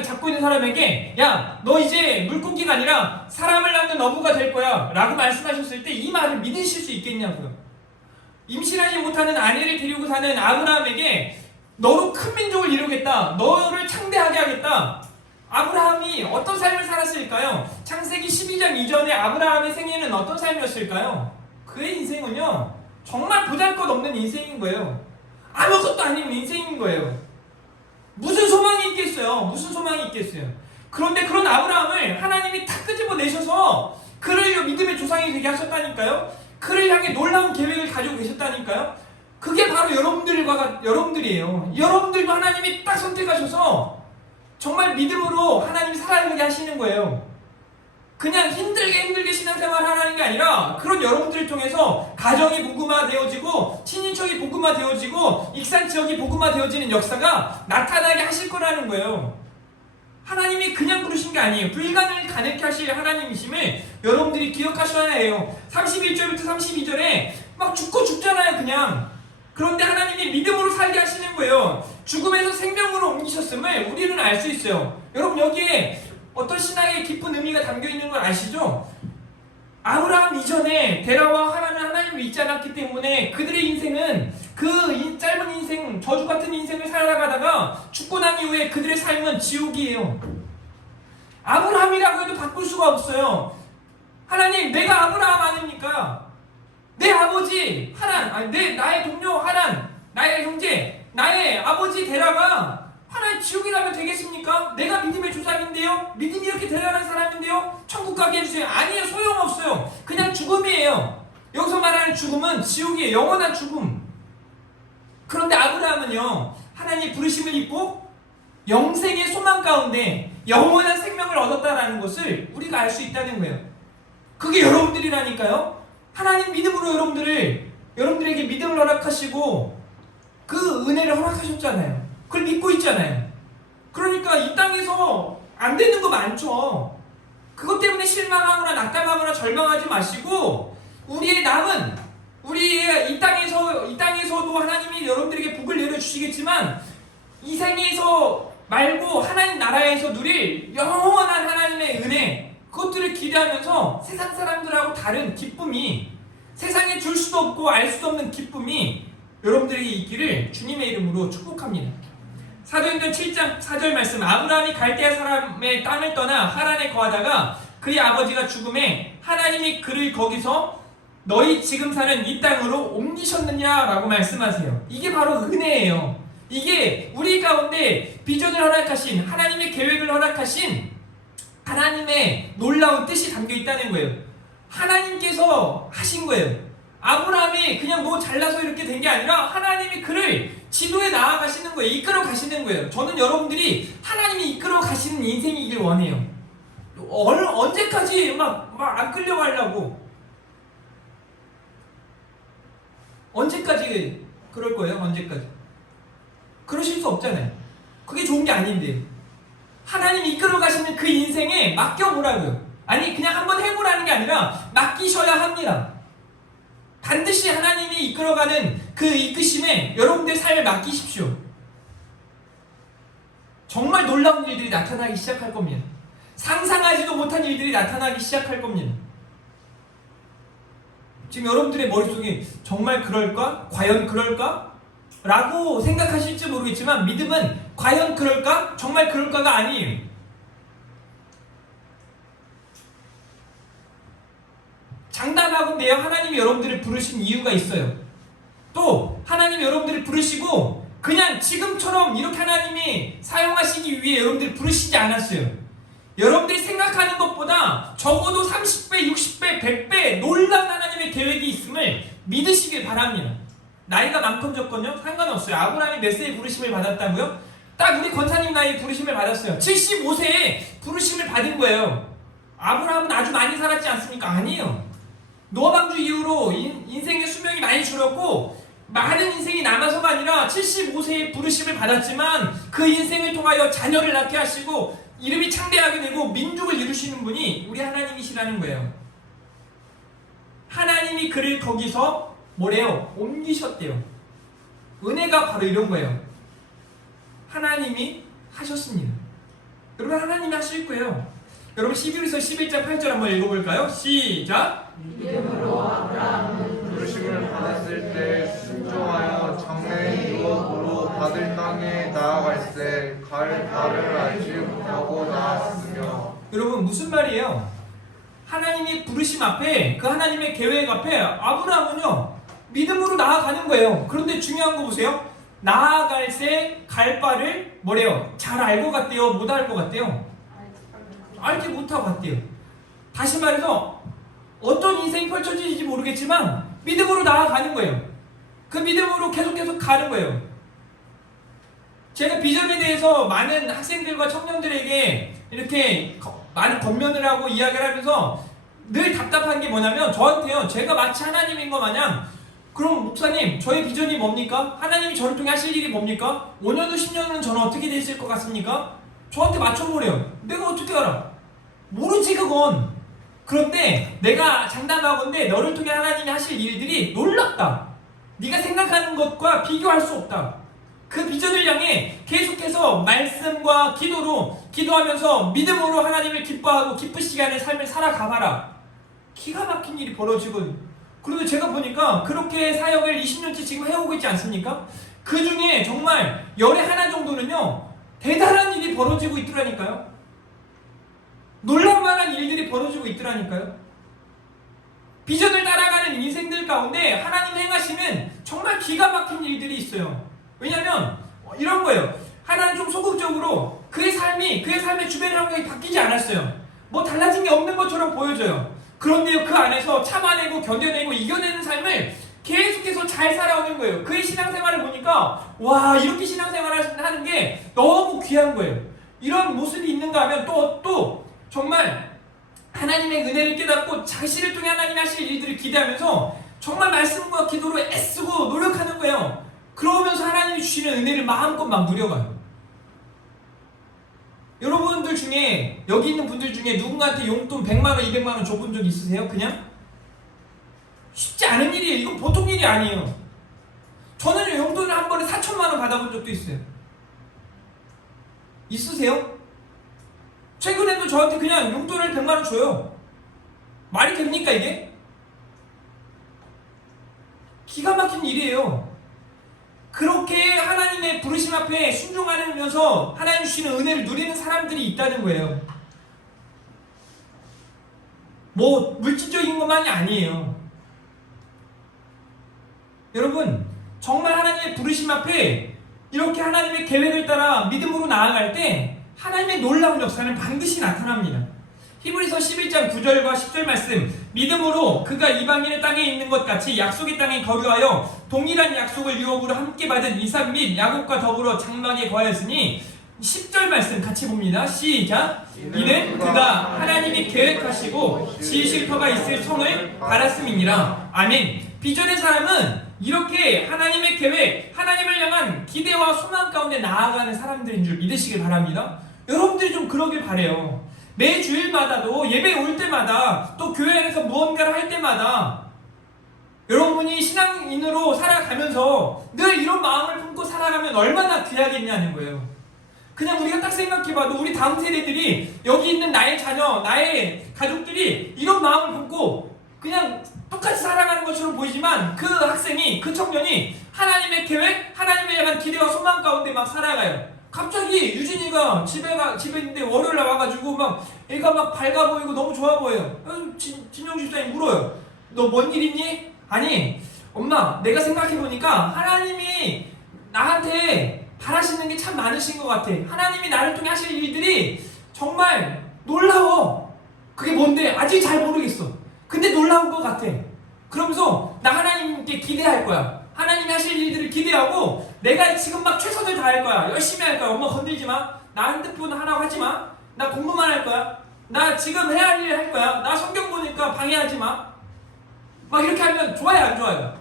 잡고 있는 사람에게 야, 너 이제 물고기가 아니라 사람을 낳는 어부가 될 거야 라고 말씀하셨을 때 이 말을 믿으실 수 있겠냐고요. 임신하지 못하는 아내를 데리고 사는 아브라함에게 너로 큰 민족을 이루겠다. 너를 창대하게 하겠다. 아브라함이 어떤 삶을 살았을까요? 창세기 12장 이전에 아브라함의 생애는 어떤 삶이었을까요? 그의 인생은요, 정말 보잘것없는 인생인 거예요. 아무것도 아닌 인생인 거예요. 무슨 소망이 있겠어요? 무슨 소망이 있겠어요? 그런데 그런 아브라함을 하나님이 탁 끄집어내셔서 그를 믿음의 조상이 되게 하셨다니까요? 그를 향해 놀라운 계획을 가지고 계셨다니까요? 그게 바로 여러분들이에요. 여러분들도 하나님이 딱 선택하셔서 정말 믿음으로 하나님이 살아가게 하시는 거예요. 그냥 힘들게 신앙생활 하는 게 아니라 그런 여러분들을 통해서 가정이 복음화되어지고 친인척이 복음화되어지고 익산 지역이 복음화되어지는 역사가 나타나게 하실 거라는 거예요. 하나님이 그냥 부르신 게 아니에요. 불가능을 가능케 하실 하나님이심을 여러분들이 기억하셔야 해요. 31절부터 32절에 막 죽잖아요 그냥. 그런데 하나님이 믿음으로 살게 하시는 거예요. 죽음에서 생명으로 옮기셨음을 우리는 알 수 있어요. 여러분 여기에 어떤 신앙의 깊은 의미가 담겨있는 걸 아시죠? 아브라함 이전에 데라와 하라는 하나님을 믿지 않았기 때문에 그들의 인생은 그 짧은 인생, 저주 같은 인생을 살아가다가 죽고 난 이후에 그들의 삶은 지옥이에요. 아브라함이라고 해도 바꿀 수가 없어요. 하나님, 내가 아브라함 아닙니까? 내 아버지 하란, 나의 동료 하란, 나의 형제, 나의 아버지 데라가 하나님 지옥에 가면 되겠습니까? 내가 믿음의 조상인데요? 믿음이 이렇게 대단한 사람인데요? 천국 가게 해주세요. 아니에요. 소용없어요. 그냥 죽음이에요. 여기서 말하는 죽음은 지옥이에요. 영원한 죽음. 그런데 아브라함은요, 하나님 부르심을 입고 영생의 소망 가운데 영원한 생명을 얻었다라는 것을 우리가 알 수 있다는 거예요. 그게 여러분들이라니까요. 하나님 믿음으로 여러분들에게 믿음을 허락하시고 그 은혜를 허락하셨잖아요. 그걸 믿고 있잖아요. 그러니까 이 땅에서 안 되는 거 많죠. 그것 때문에 실망하거나 낙담하거나 절망하지 마시고 우리의 이 땅에서도 하나님이 여러분들에게 복을 내려주시겠지만 이 생에서 말고 하나님 나라에서 누릴 영원한 하나님의 은혜, 그것들을 기대하면서 세상 사람들하고 다른 기쁨이, 세상에 줄 수도 없고 알 수도 없는 기쁨이 여러분들에게 있기를 주님의 이름으로 축복합니다. 사도행전 7장 4절 말씀, 아브라함이 갈대아 사람의 땅을 떠나 하란에 거하다가 그의 아버지가 죽음에 하나님이 그를 거기서 너희 지금 사는 이 땅으로 옮기셨느냐라고 말씀하세요. 이게 바로 은혜예요. 이게 우리 가운데 비전을 허락하신, 하나님의 계획을 허락하신 하나님의 놀라운 뜻이 담겨 있다는 거예요. 하나님께서 하신 거예요. 아브라함이 그냥 뭐 잘나서 이렇게 된 게 아니라 하나님이 그를 지도에 나아가시는 거예요. 이끌어 가시는 거예요. 저는 여러분들이 하나님이 이끌어 가시는 인생이길 원해요. 언제까지 막 안 끌려가려고, 언제까지 그럴 거예요? 언제까지? 그러실 수 없잖아요. 그게 좋은 게 아닌데. 하나님이 이끌어 가시는 그 인생에 맡겨보라고요. 아니 그냥 한번 해보라는 게 아니라 맡기셔야 합니다. 반드시 하나님이 이끌어가는 그 이끄심에 여러분들의 삶을 맡기십시오. 정말 놀라운 일들이 나타나기 시작할 겁니다. 상상하지도 못한 일들이 나타나기 시작할 겁니다. 지금 여러분들의 머릿속에 정말 그럴까? 과연 그럴까? 라고 생각하실지 모르겠지만 믿음은 과연 그럴까? 정말 그럴까가 아니에요. 장담하건대요, 하나님이 여러분들을 부르신 이유가 있어요. 또 하나님이 여러분들을 부르시고 그냥 지금처럼 이렇게 하나님이 사용하시기 위해 여러분들을 부르시지 않았어요. 여러분들이 생각하는 것보다 적어도 30배, 60배, 100배 놀라운 하나님의 계획이 있음을 믿으시길 바랍니다. 나이가 많건 적건요? 상관없어요. 아브라함이 몇 세에 부르심을 받았다고요? 딱 우리 권사님 나이에 부르심을 받았어요. 75세에 부르심을 받은 거예요. 아브라함은 아주 많이 살았지 않습니까? 아니에요. 노아 방주 이후로 인생의 수명이 많이 줄었고 많은 인생이 남아서가 아니라 75세에 부르심을 받았지만 그 인생을 통하여 자녀를 낳게 하시고 이름이 창대하게 되고 민족을 이루시는 분이 우리 하나님이시라는 거예요. 하나님이 그를 거기서 뭐래요? 옮기셨대요. 은혜가 바로 이런 거예요. 하나님이 하셨습니다. 여러분, 하나님이 하실 거예요. 여러분, 11에서 11장 8절 한번 읽어볼까요? 시작! 믿음으로 아브라함은 부르심을 받았을 때 순종하여 장래 유업으로 받을 땅에 나아갈새 갈 바를 알지 못하고 나았으며. 여러분, 무슨 말이에요? 하나님의 부르심 앞에, 그 하나님의 계획 앞에 아브라함은요 믿음으로 나아가는 거예요. 그런데 중요한 거 보세요. 나아갈새 갈 바를 뭐래요? 잘 알고 갔대요? 못 알고 갔대요? 알지 못하고 갔대요. 다시 말해서 어떤 인생이 펼쳐질지 모르겠지만 믿음으로 나아가는 거예요. 그 믿음으로 계속 가는 거예요. 제가 비전에 대해서 많은 학생들과 청년들에게 이렇게 많은 권면을 하고 이야기를 하면서 늘 답답한 게 뭐냐면 저한테요, 제가 마치 하나님인 것 마냥 그럼 목사님, 저의 비전이 뭡니까? 하나님이 저를 통해 하실 일이 뭡니까? 5년 후 10년 후는 저는 어떻게 돼 있을 것 같습니까? 저한테 맞춰보래요. 내가 어떻게 알아? 모르지 그건. 그런데 내가 장담하건대 너를 통해 하나님이 하실 일들이 놀랍다. 네가 생각하는 것과 비교할 수 없다. 그 비전을 향해 계속해서 말씀과 기도로 기도하면서 믿음으로 하나님을 기뻐하고 기쁘시게 하는 삶을 살아가봐라. 기가 막힌 일이 벌어지고, 그리고 제가 보니까 그렇게 사역을 20년째 지금 해오고 있지 않습니까? 그 중에 정말 열에 하나 정도는요 대단한 일이 벌어지고 있더라니까요. 놀랄만한 일들이 벌어지고 있더라니까요. 비전을 따라가는 인생들 가운데 하나님 행하시는 정말 기가 막힌 일들이 있어요. 왜냐하면 이런 거예요. 하나는 좀 소극적으로 그의 삶의 주변의 환경이 바뀌지 않았어요. 뭐 달라진 게 없는 것처럼 보여져요. 그런데요, 그 안에서 참아내고 견뎌내고 이겨내는 삶을 계속해서 잘 살아오는 거예요. 그의 신앙생활을 보니까 와, 이렇게 신앙생활을 하는 게 너무 귀한 거예요. 이런 모습이 있는가 하면 또 정말 하나님의 은혜를 깨닫고 자신을 통해 하나님이 하실 일들을 기대하면서 정말 말씀과 기도로 애쓰고 노력하는 거예요. 그러면서 하나님이 주시는 은혜를 마음껏 막 누려가요. 여러분들 중에, 여기 있는 분들 중에 누군가한테 용돈 100만원, 200만원 줘본 적 있으세요? 그냥? 쉽지 않은 일이에요. 이건 보통 일이 아니에요. 저는 용돈을 한 번에 4천만원 받아본 적도 있어요. 있으세요? 최근에도 저한테 그냥 용돈을 100만원 줘요. 말이 됩니까 이게? 기가 막힌 일이에요. 그렇게 하나님의 부르심 앞에 순종하면서 하나님 주시는 은혜를 누리는 사람들이 있다는 거예요. 뭐 물질적인 것만이 아니에요. 여러분, 정말 하나님의 부르심 앞에 이렇게 하나님의 계획을 따라 믿음으로 나아갈 때 하나님의 놀라운 역사는 반드시 나타납니다. 히브리서 11장 9절과 10절 말씀, 믿음으로 그가 이방인의 땅에 있는 것 같이 약속의 땅에 거주하여 동일한 약속을 유업으로 함께 받은 이삭 및 야곱과 더불어 장막에 거하였으니 10절 말씀 같이 봅니다. 시작! 이는 그가 하나님이 계획하시고 지으실 터가 있을 성을 바랐음이니라. 아멘. 비전의 사람은 이렇게 하나님의 계획, 하나님을 향한 기대와 소망 가운데 나아가는 사람들인 줄 믿으시길 바랍니다. 여러분들이 좀 그러길 바래요. 매 주일마다도 예배 올 때마다 또 교회 안에서 무언가를 할 때마다 여러분이 신앙인으로 살아가면서 늘 이런 마음을 품고 살아가면 얼마나 귀하겠냐는 거예요. 그냥 우리가 딱 생각해봐도 우리 다음 세대들이 여기 있는 나의 자녀, 나의 가족들이 이런 마음을 품고 그냥 똑같이 살아가는 것처럼 보이지만 그 학생이, 그 청년이 하나님의 계획, 하나님을 향한 기대와 소망 가운데 막 살아가요. 갑자기 유진이가 집에 있는데 월요일 나와가지고 막 애가 막 밝아 보이고 너무 좋아 보여요. 진영 집사님 울어요. 너 뭔 일 있니? 아니 엄마 내가 생각해보니까 하나님이 나한테 바라시는 게 참 많으신 것 같아. 하나님이 나를 통해 하실 일들이 정말 놀라워. 그게 뭔데? 아직 잘 모르겠어. 근데 놀라운 것 같아. 그러면서 나 하나님께 기대할 거야. 하나님이 하실 일들을 기대하고 내가 지금 막 최선을 다할 거야. 열심히 할 거야. 엄마 건들지 마. 나 핸드폰 하라고 하지 마. 나 공부만 할 거야. 나 지금 해야 할 일 할 거야. 나 성경 보니까 방해하지 마. 막 이렇게 하면 좋아요 안 좋아요?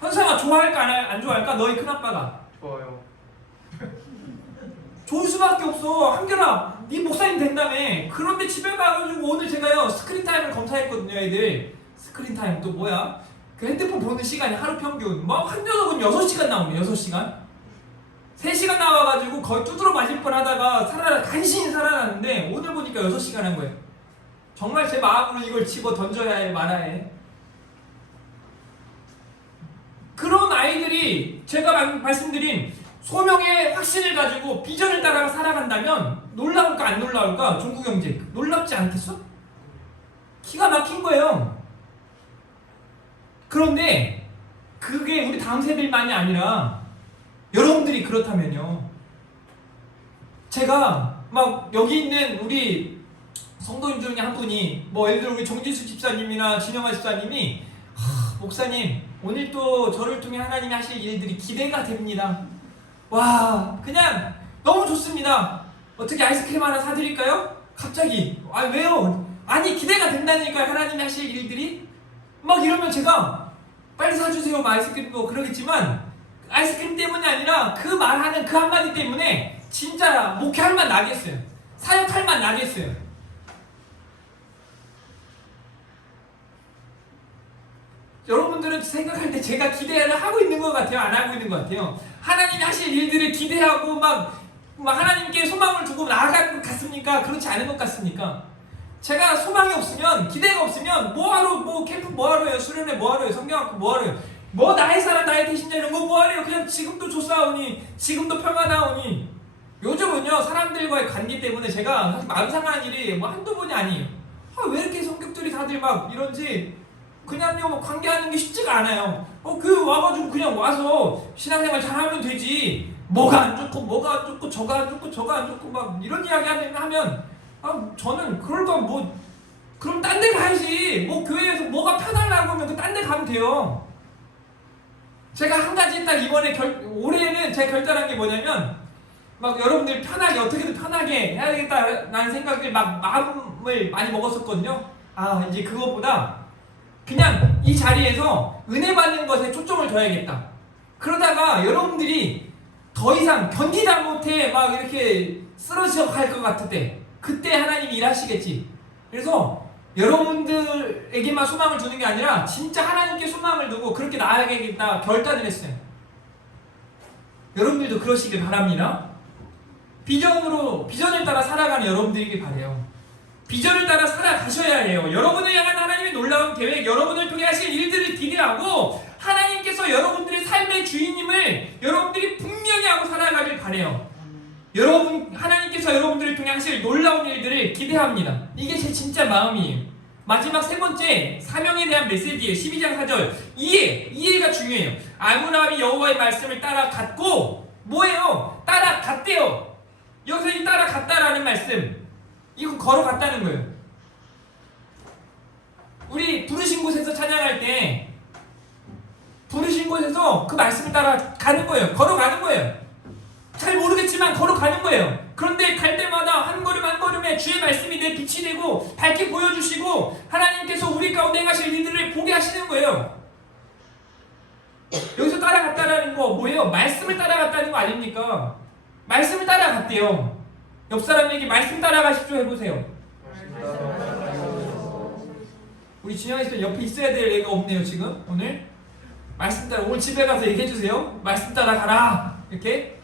현상아 좋아할까 안 좋아할까? 너희 큰아빠가 좋아요. 좋을 수밖에 없어. 한결아 네 목사님 된다며. 그런데 집에 가가지고 오늘 제가요 스크린타임을 검사했거든요. 애들 스크린타임 또 뭐야? 그 핸드폰 보는 시간이 하루 평균 막 한 녀석은 6시간 나오네. 6시간 3시간 나와가지고 거의 두드러 맞을 뻔 하다가 간신히 살아났는데 오늘 보니까 6시간 한 거예요. 정말 제 마음으로 이걸 집어 던져야 해 말아야 해. 그런 아이들이 제가 말씀드린 소명의 확신을 가지고 비전을 따라 살아간다면 놀라울까 안 놀라울까? 종국영재 놀랍지 않겠어? 기가 막힌 거예요. 그런데 그게 우리 다음 세대만이 아니라 여러분들이 그렇다면요. 제가 막 여기 있는 우리 성도인 중에 한 분이 뭐 예를 들어 우리 정진수 집사님이나 진영아 집사님이 목사님 오늘 또 저를 통해 하나님이 하실 일들이 기대가 됩니다. 와 그냥 너무 좋습니다. 어떻게 아이스크림 하나 사드릴까요? 갑자기 아 왜요? 아니 기대가 된다니까요. 하나님이 하실 일들이 막 이러면 제가 빨리 사주세요 아이스크림도 그러겠지만 아이스크림 때문이 아니라 그 말하는 그 한마디 때문에 진짜 목회할 만 나겠어요. 사역할 만 나겠어요. 여러분들은 생각할 때 제가 기대를 하고 있는 것 같아요? 안 하고 있는 것 같아요? 하나님이 하실 일들을 기대하고 막 하나님께 소망을 두고 나아갈 것 같습니까? 그렇지 않은 것 같습니까? 제가 소망이 없으면 기대가 없으면 뭐하러 캠프 뭐하러 해요? 수련회 뭐하러 해요? 성경학교 뭐하러 해요? 뭐 나의 사랑 나의 대신자 이런 거 뭐하러 해요? 그냥 지금도 좋사오니 지금도 평안하오니. 요즘은요 사람들과의 관계 때문에 제가 사실 마음 상하는 일이 뭐 한두 번이 아니에요. 왜 이렇게 성격들이 다들 막 이런지 그냥요 뭐 관계하는 게 쉽지가 않아요. 그 와가지고 그냥 와서 신앙생활 잘하면 되지. 뭐가 안 좋고 뭐가 안 좋고 저가 안 좋고 저가 안 좋고 막 이런 이야기 하면 저는 그럴 거면 뭐 그럼 딴 데 가야지. 뭐 교회에서 뭐가 편하려고 하면 그 딴 데 가면 돼요. 제가 한 가지 딱 이번에 올해는 제가 결단한 게 뭐냐면 막 여러분들 편하게 어떻게든 편하게 해야 되겠다라는 생각을 막 마음을 많이 먹었었거든요. 이제 그것보다 그냥 이 자리에서 은혜 받는 것에 초점을 둬야겠다. 그러다가 여러분들이 더 이상 견디다 못해 막 이렇게 쓰러져 갈 것 같을 때 그때 하나님이 일하시겠지. 그래서 여러분들에게만 소망을 두는 게 아니라 진짜 하나님께 소망을 두고 그렇게 나아가겠다 결단을 했어요. 여러분들도 그러시길 바랍니다. 비전을 따라 살아가는 여러분들이길 바래요. 비전을 따라 살아가셔야 해요. 여러분을 향한 하나님의 놀라운 계획, 여러분을 통해 하실 일들을 기대하고 하나님께서 여러분들의 삶의 주인님을 여러분들이 분명히 하고 살아가길 바래요. 하나님께서 여러분들을 통해 하실 놀라운 일들을 기대합니다. 이게 제 진짜 마음이에요. 마지막 세 번째 사명에 대한 메시지예요. 12장 4절 이해가 중요해요. 아브라함이 여호와의 말씀을 따라갔고 뭐예요? 따라갔대요. 여기서 이 따라갔다라는 말씀 이건 걸어갔다는 거예요. 우리 부르신 곳에서 찬양할 때 부르신 곳에서 그 말씀을 따라 가는 거예요. 걸어가는 거예요. 잘 모르겠지만 걸어가는 거예요. 그런데 갈 때마다 한 걸음 한 걸음에 주의 말씀이 내 빛이 되고 밝게 보여주시고 하나님께서 우리 가운데 행하실 일들을 보게 하시는 거예요. 여기서 따라갔다라는 거 뭐예요? 말씀을 따라갔다는 거 아닙니까? 말씀을 따라갔대요. 옆 사람에게 말씀 따라가십시오 해보세요. 우리 진영이 옆에 있어야 될 애가 없네요 지금 오늘. 말씀 따라 오늘 집에 가서 얘기해주세요. 말씀 따라가라 이렇게.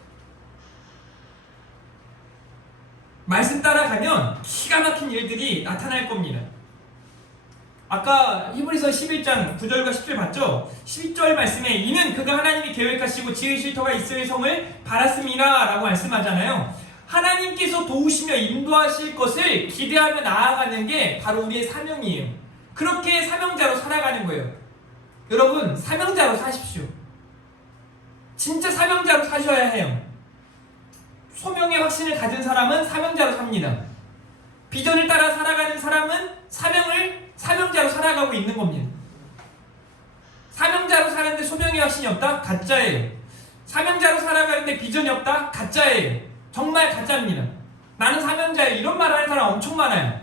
말씀 따라가면 기가 막힌 일들이 나타날 겁니다. 아까 히브리서 11장 9절과 10절 봤죠? 12절 말씀에 이는 그가 하나님이 계획하시고 지으실 터가 이스라엘 성을 바랐습니다 라고 말씀하잖아요. 하나님께서 도우시며 인도하실 것을 기대하며 나아가는 게 바로 우리의 사명이에요. 그렇게 사명자로 살아가는 거예요. 여러분, 사명자로 사십시오. 진짜 사명자로 사셔야 해요. 소명의 확신을 가진 사람은 사명자로 삽니다. 비전을 따라 살아가는 사람은 사명자로 살아가고 있는 겁니다. 사명자로 사는데 소명의 확신이 없다? 가짜예요. 사명자로 살아가는데 비전이 없다? 가짜예요. 정말 가짜입니다. 나는 사명자예요. 이런 말 하는 사람 엄청 많아요.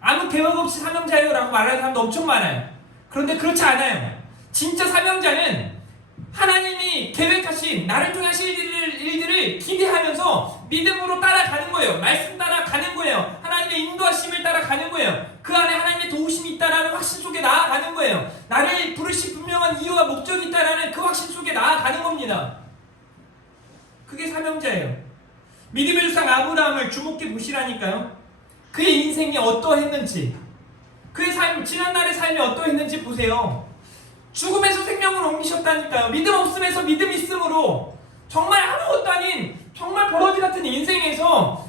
아무 계획 없이 사명자예요 라고 말하는 사람도 엄청 많아요. 그런데 그렇지 않아요. 진짜 사명자는 하나님이 계획하신 나를 통해 하실 일들을 기대하면서 믿음으로 따라가는 거예요. 말씀 따라가는 거예요. 하나님의 인도하심을 따라가는 거예요. 그 안에 하나님의 도우심이 있다라는 확신 속에 나아가는 거예요. 나를 부르신 분명한 이유와 목적이 있다라는 그 확신 속에 나아가는 겁니다. 그게 사명자예요. 믿음의 조상 아브라함을 주목해 보시라니까요. 그의 인생이 어떠했는지, 그의 삶, 지난날의 삶이 어떠했는지 보세요. 죽음에서 생명으로 옮기셨다니까요. 믿음 없음에서 믿음 있음으로 정말 아무것도 아닌 정말 버러지 같은 인생에서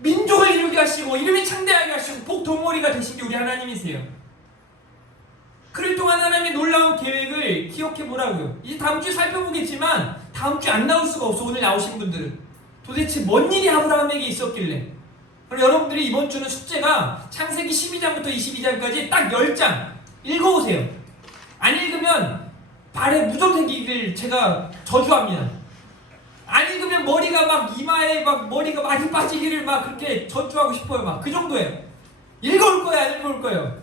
민족을 이루게 하시고 이름이 창대하게 하시고 복덩어리가 되신 게 우리 하나님이세요. 그럴 동안 하나님의 놀라운 계획을 기억해 보라고요. 이제 다음 주에 살펴보겠지만 다음 주에 안 나올 수가 없어. 오늘 나오신 분들은 도대체 뭔 일이 아브라함에게 있었길래. 그럼 여러분들이 이번 주는 숙제가 창세기 12장부터 22장까지 딱 10장 읽어오세요. 안 읽으면 발에 무좀 생기기를 제가 저주합니다. 안 읽으면 머리가 막 이마에 막 머리가 많이 빠지기를 막 그렇게 저주하고 싶어요. 막 그 정도예요. 읽어올 거예요, 안 읽어올 거예요?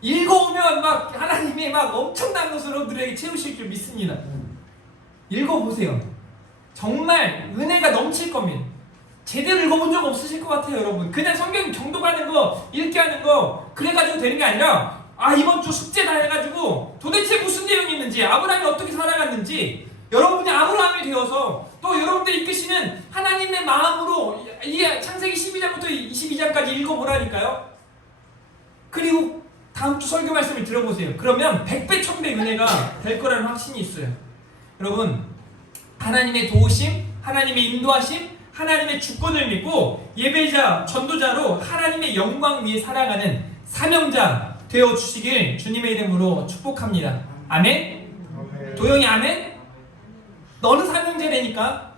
읽어오면 막 하나님이 막 엄청난 것으로 여러분들에게 채우실 줄 믿습니다. 읽어보세요. 정말 은혜가 넘칠 겁니다. 제대로 읽어본 적 없으실 것 같아요, 여러분. 그냥 성경 정독하는 거, 읽게 하는 거 그래가지고 되는 게 아니라 이번 주 숙제다 해가지고 도대체 무슨 내용이 있는지, 아브라함이 어떻게 살아갔는지 여러분이 아브라함이 되어서 또 여러분들이 이끄시는 하나님의 마음으로 이 창세기 12장부터 22장까지 읽어보라니까요. 그리고 다음 주 설교 말씀을 들어보세요. 그러면 100배 1000배 은혜가 될 거라는 확신이 있어요. 여러분, 하나님의 도우심, 하나님의 인도하심, 하나님의 주권을 믿고 예배자, 전도자로 하나님의 영광 위에 살아가는 사명자 되어 주시길 주님의 이름으로 축복합니다. 아멘? 도영이 아멘? 너는 사명자라니까.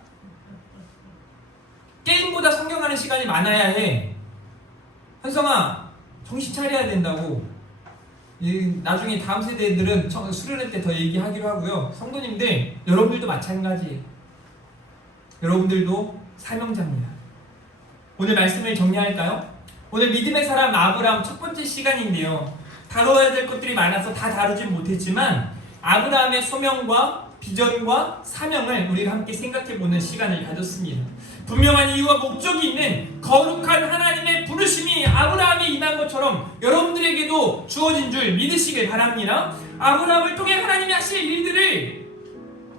게임보다 성경하는 시간이 많아야 해. 현성아, 정신 차려야 된다고. 나중에 다음 세대들은 수련회 때 더 얘기하기로 하고요. 성도님들, 여러분들도 마찬가지예요. 여러분들도 사명자입니다. 오늘 말씀을 정리할까요? 오늘 믿음의 사람 아브라함 첫 번째 시간인데요. 다뤄야 될 것들이 많아서 다 다루진 못했지만 아브라함의 소명과 비전과 사명을 우리가 함께 생각해보는 시간을 가졌습니다. 분명한 이유와 목적이 있는 거룩한 하나님의 부르심이 아브라함에 임한 것처럼 여러분들에게도 주어진 줄 믿으시길 바랍니다. 아브라함을 통해 하나님이 하실 일들을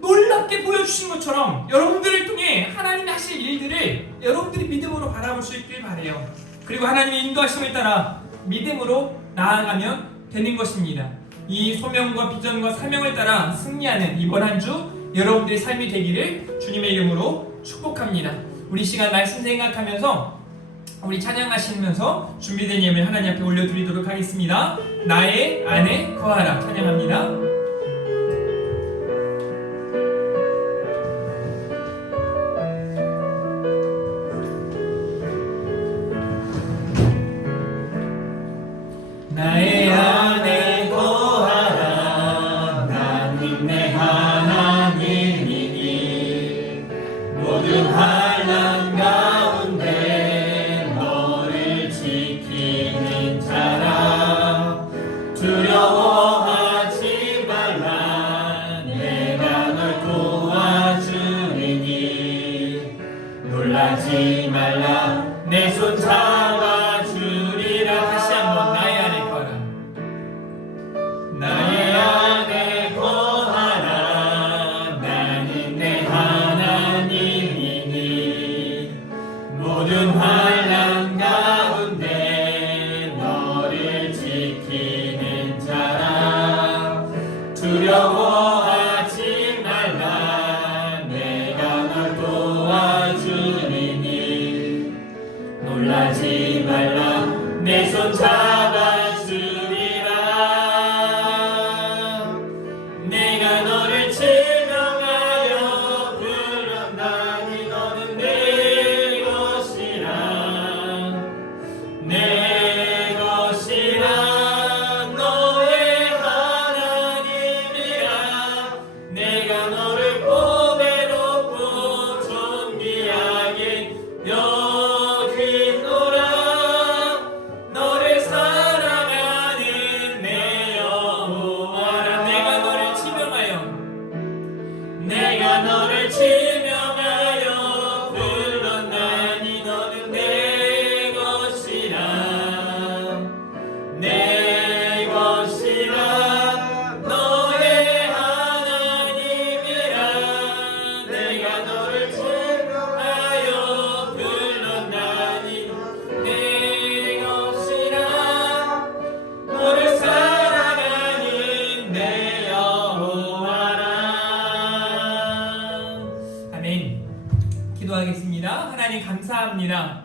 놀랍게 보여주신 것처럼 여러분들을 통해 하나님이 하실 일들을 여러분들이 믿음으로 바라볼 수 있길 바라요. 그리고 하나님의 인도하심을 따라 믿음으로 나아가면 되는 것입니다. 이 소명과 비전과 사명을 따라 승리하는 이번 한 주 여러분들의 삶이 되기를 주님의 이름으로 축복합니다. 우리 시간 말씀 생각하면서 우리 찬양하시면서 준비된 예물 하나님 앞에 올려드리도록 하겠습니다. 나의 안에 거하라 찬양합니다. 나의 안에 거하라. 나는 내 하나님이니 모든 환난 가운데 너를 지키는 자라. 두려워하지 말라. 내가 널 도와주리니 놀라지 말라. 내 손 잡아주리라. 다시 한번 나의 안에 나의 안에 거하라. 나는 내 하나님이니 모든 환난 가운데 너를 지키는 자라. 두려워하지 말라. 내가 널 도와주리니 놀라지 말라. 내 손 잡아주 여기 있노라. 너를 사랑하는 내 여호와라. 내가 너를 지명하여 불렀나니 너는 내 것이라. 내 것이라. 너의 하나님이라. 내가 너를 지명하여 불렀나니 내 것이라. 너를 사랑하는 내 여호와라. 아멘. 기도하겠습니다. 하나님 감사합니다.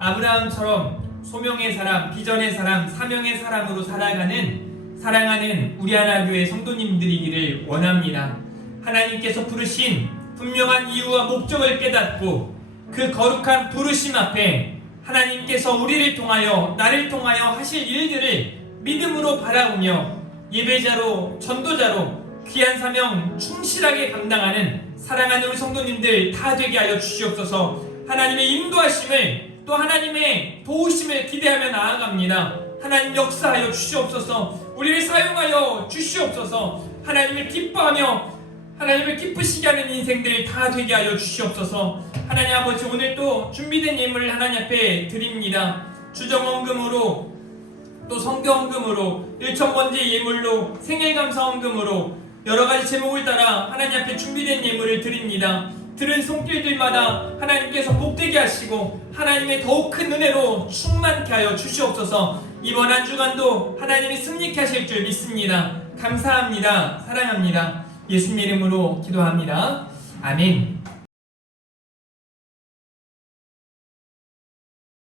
아브라함처럼 소명의 사람, 비전의 사람, 사명의 사람으로 살아가는 사랑하는 우리 하나교회 성도님들이기를 원합니다. 하나님께서 부르신 분명한 이유와 목적을 깨닫고 그 거룩한 부르심 앞에 하나님께서 우리를 통하여 나를 통하여 하실 일들을 믿음으로 바라보며 예배자로 전도자로 귀한 사명 충실하게 감당하는 사랑하는 우리 성도님들 다 되게 하여 주시옵소서. 하나님의 인도하심을 또 하나님의 도우심을 기대하며 나아갑니다. 하나님 역사하여 주시옵소서. 우리를 사용하여 주시옵소서. 하나님을 기뻐하며 하나님을 기쁘시게 하는 인생들 다 되게 하여 주시옵소서. 하나님 아버지, 오늘 또 준비된 예물을 하나님 앞에 드립니다. 주정헌금으로 또 성경헌금으로 1,000번째 예물로 생일감사헌금으로 여러가지 제목을 따라 하나님 앞에 준비된 예물을 드립니다. 들은 손길들마다 하나님께서 복되게 하시고 하나님의 더욱 큰 은혜로 충만케 하여 주시옵소서. 이번 한 주간도 하나님이 승리케 하실 줄 믿습니다. 감사합니다. 사랑합니다. 예수님 이름으로 기도합니다. 아멘.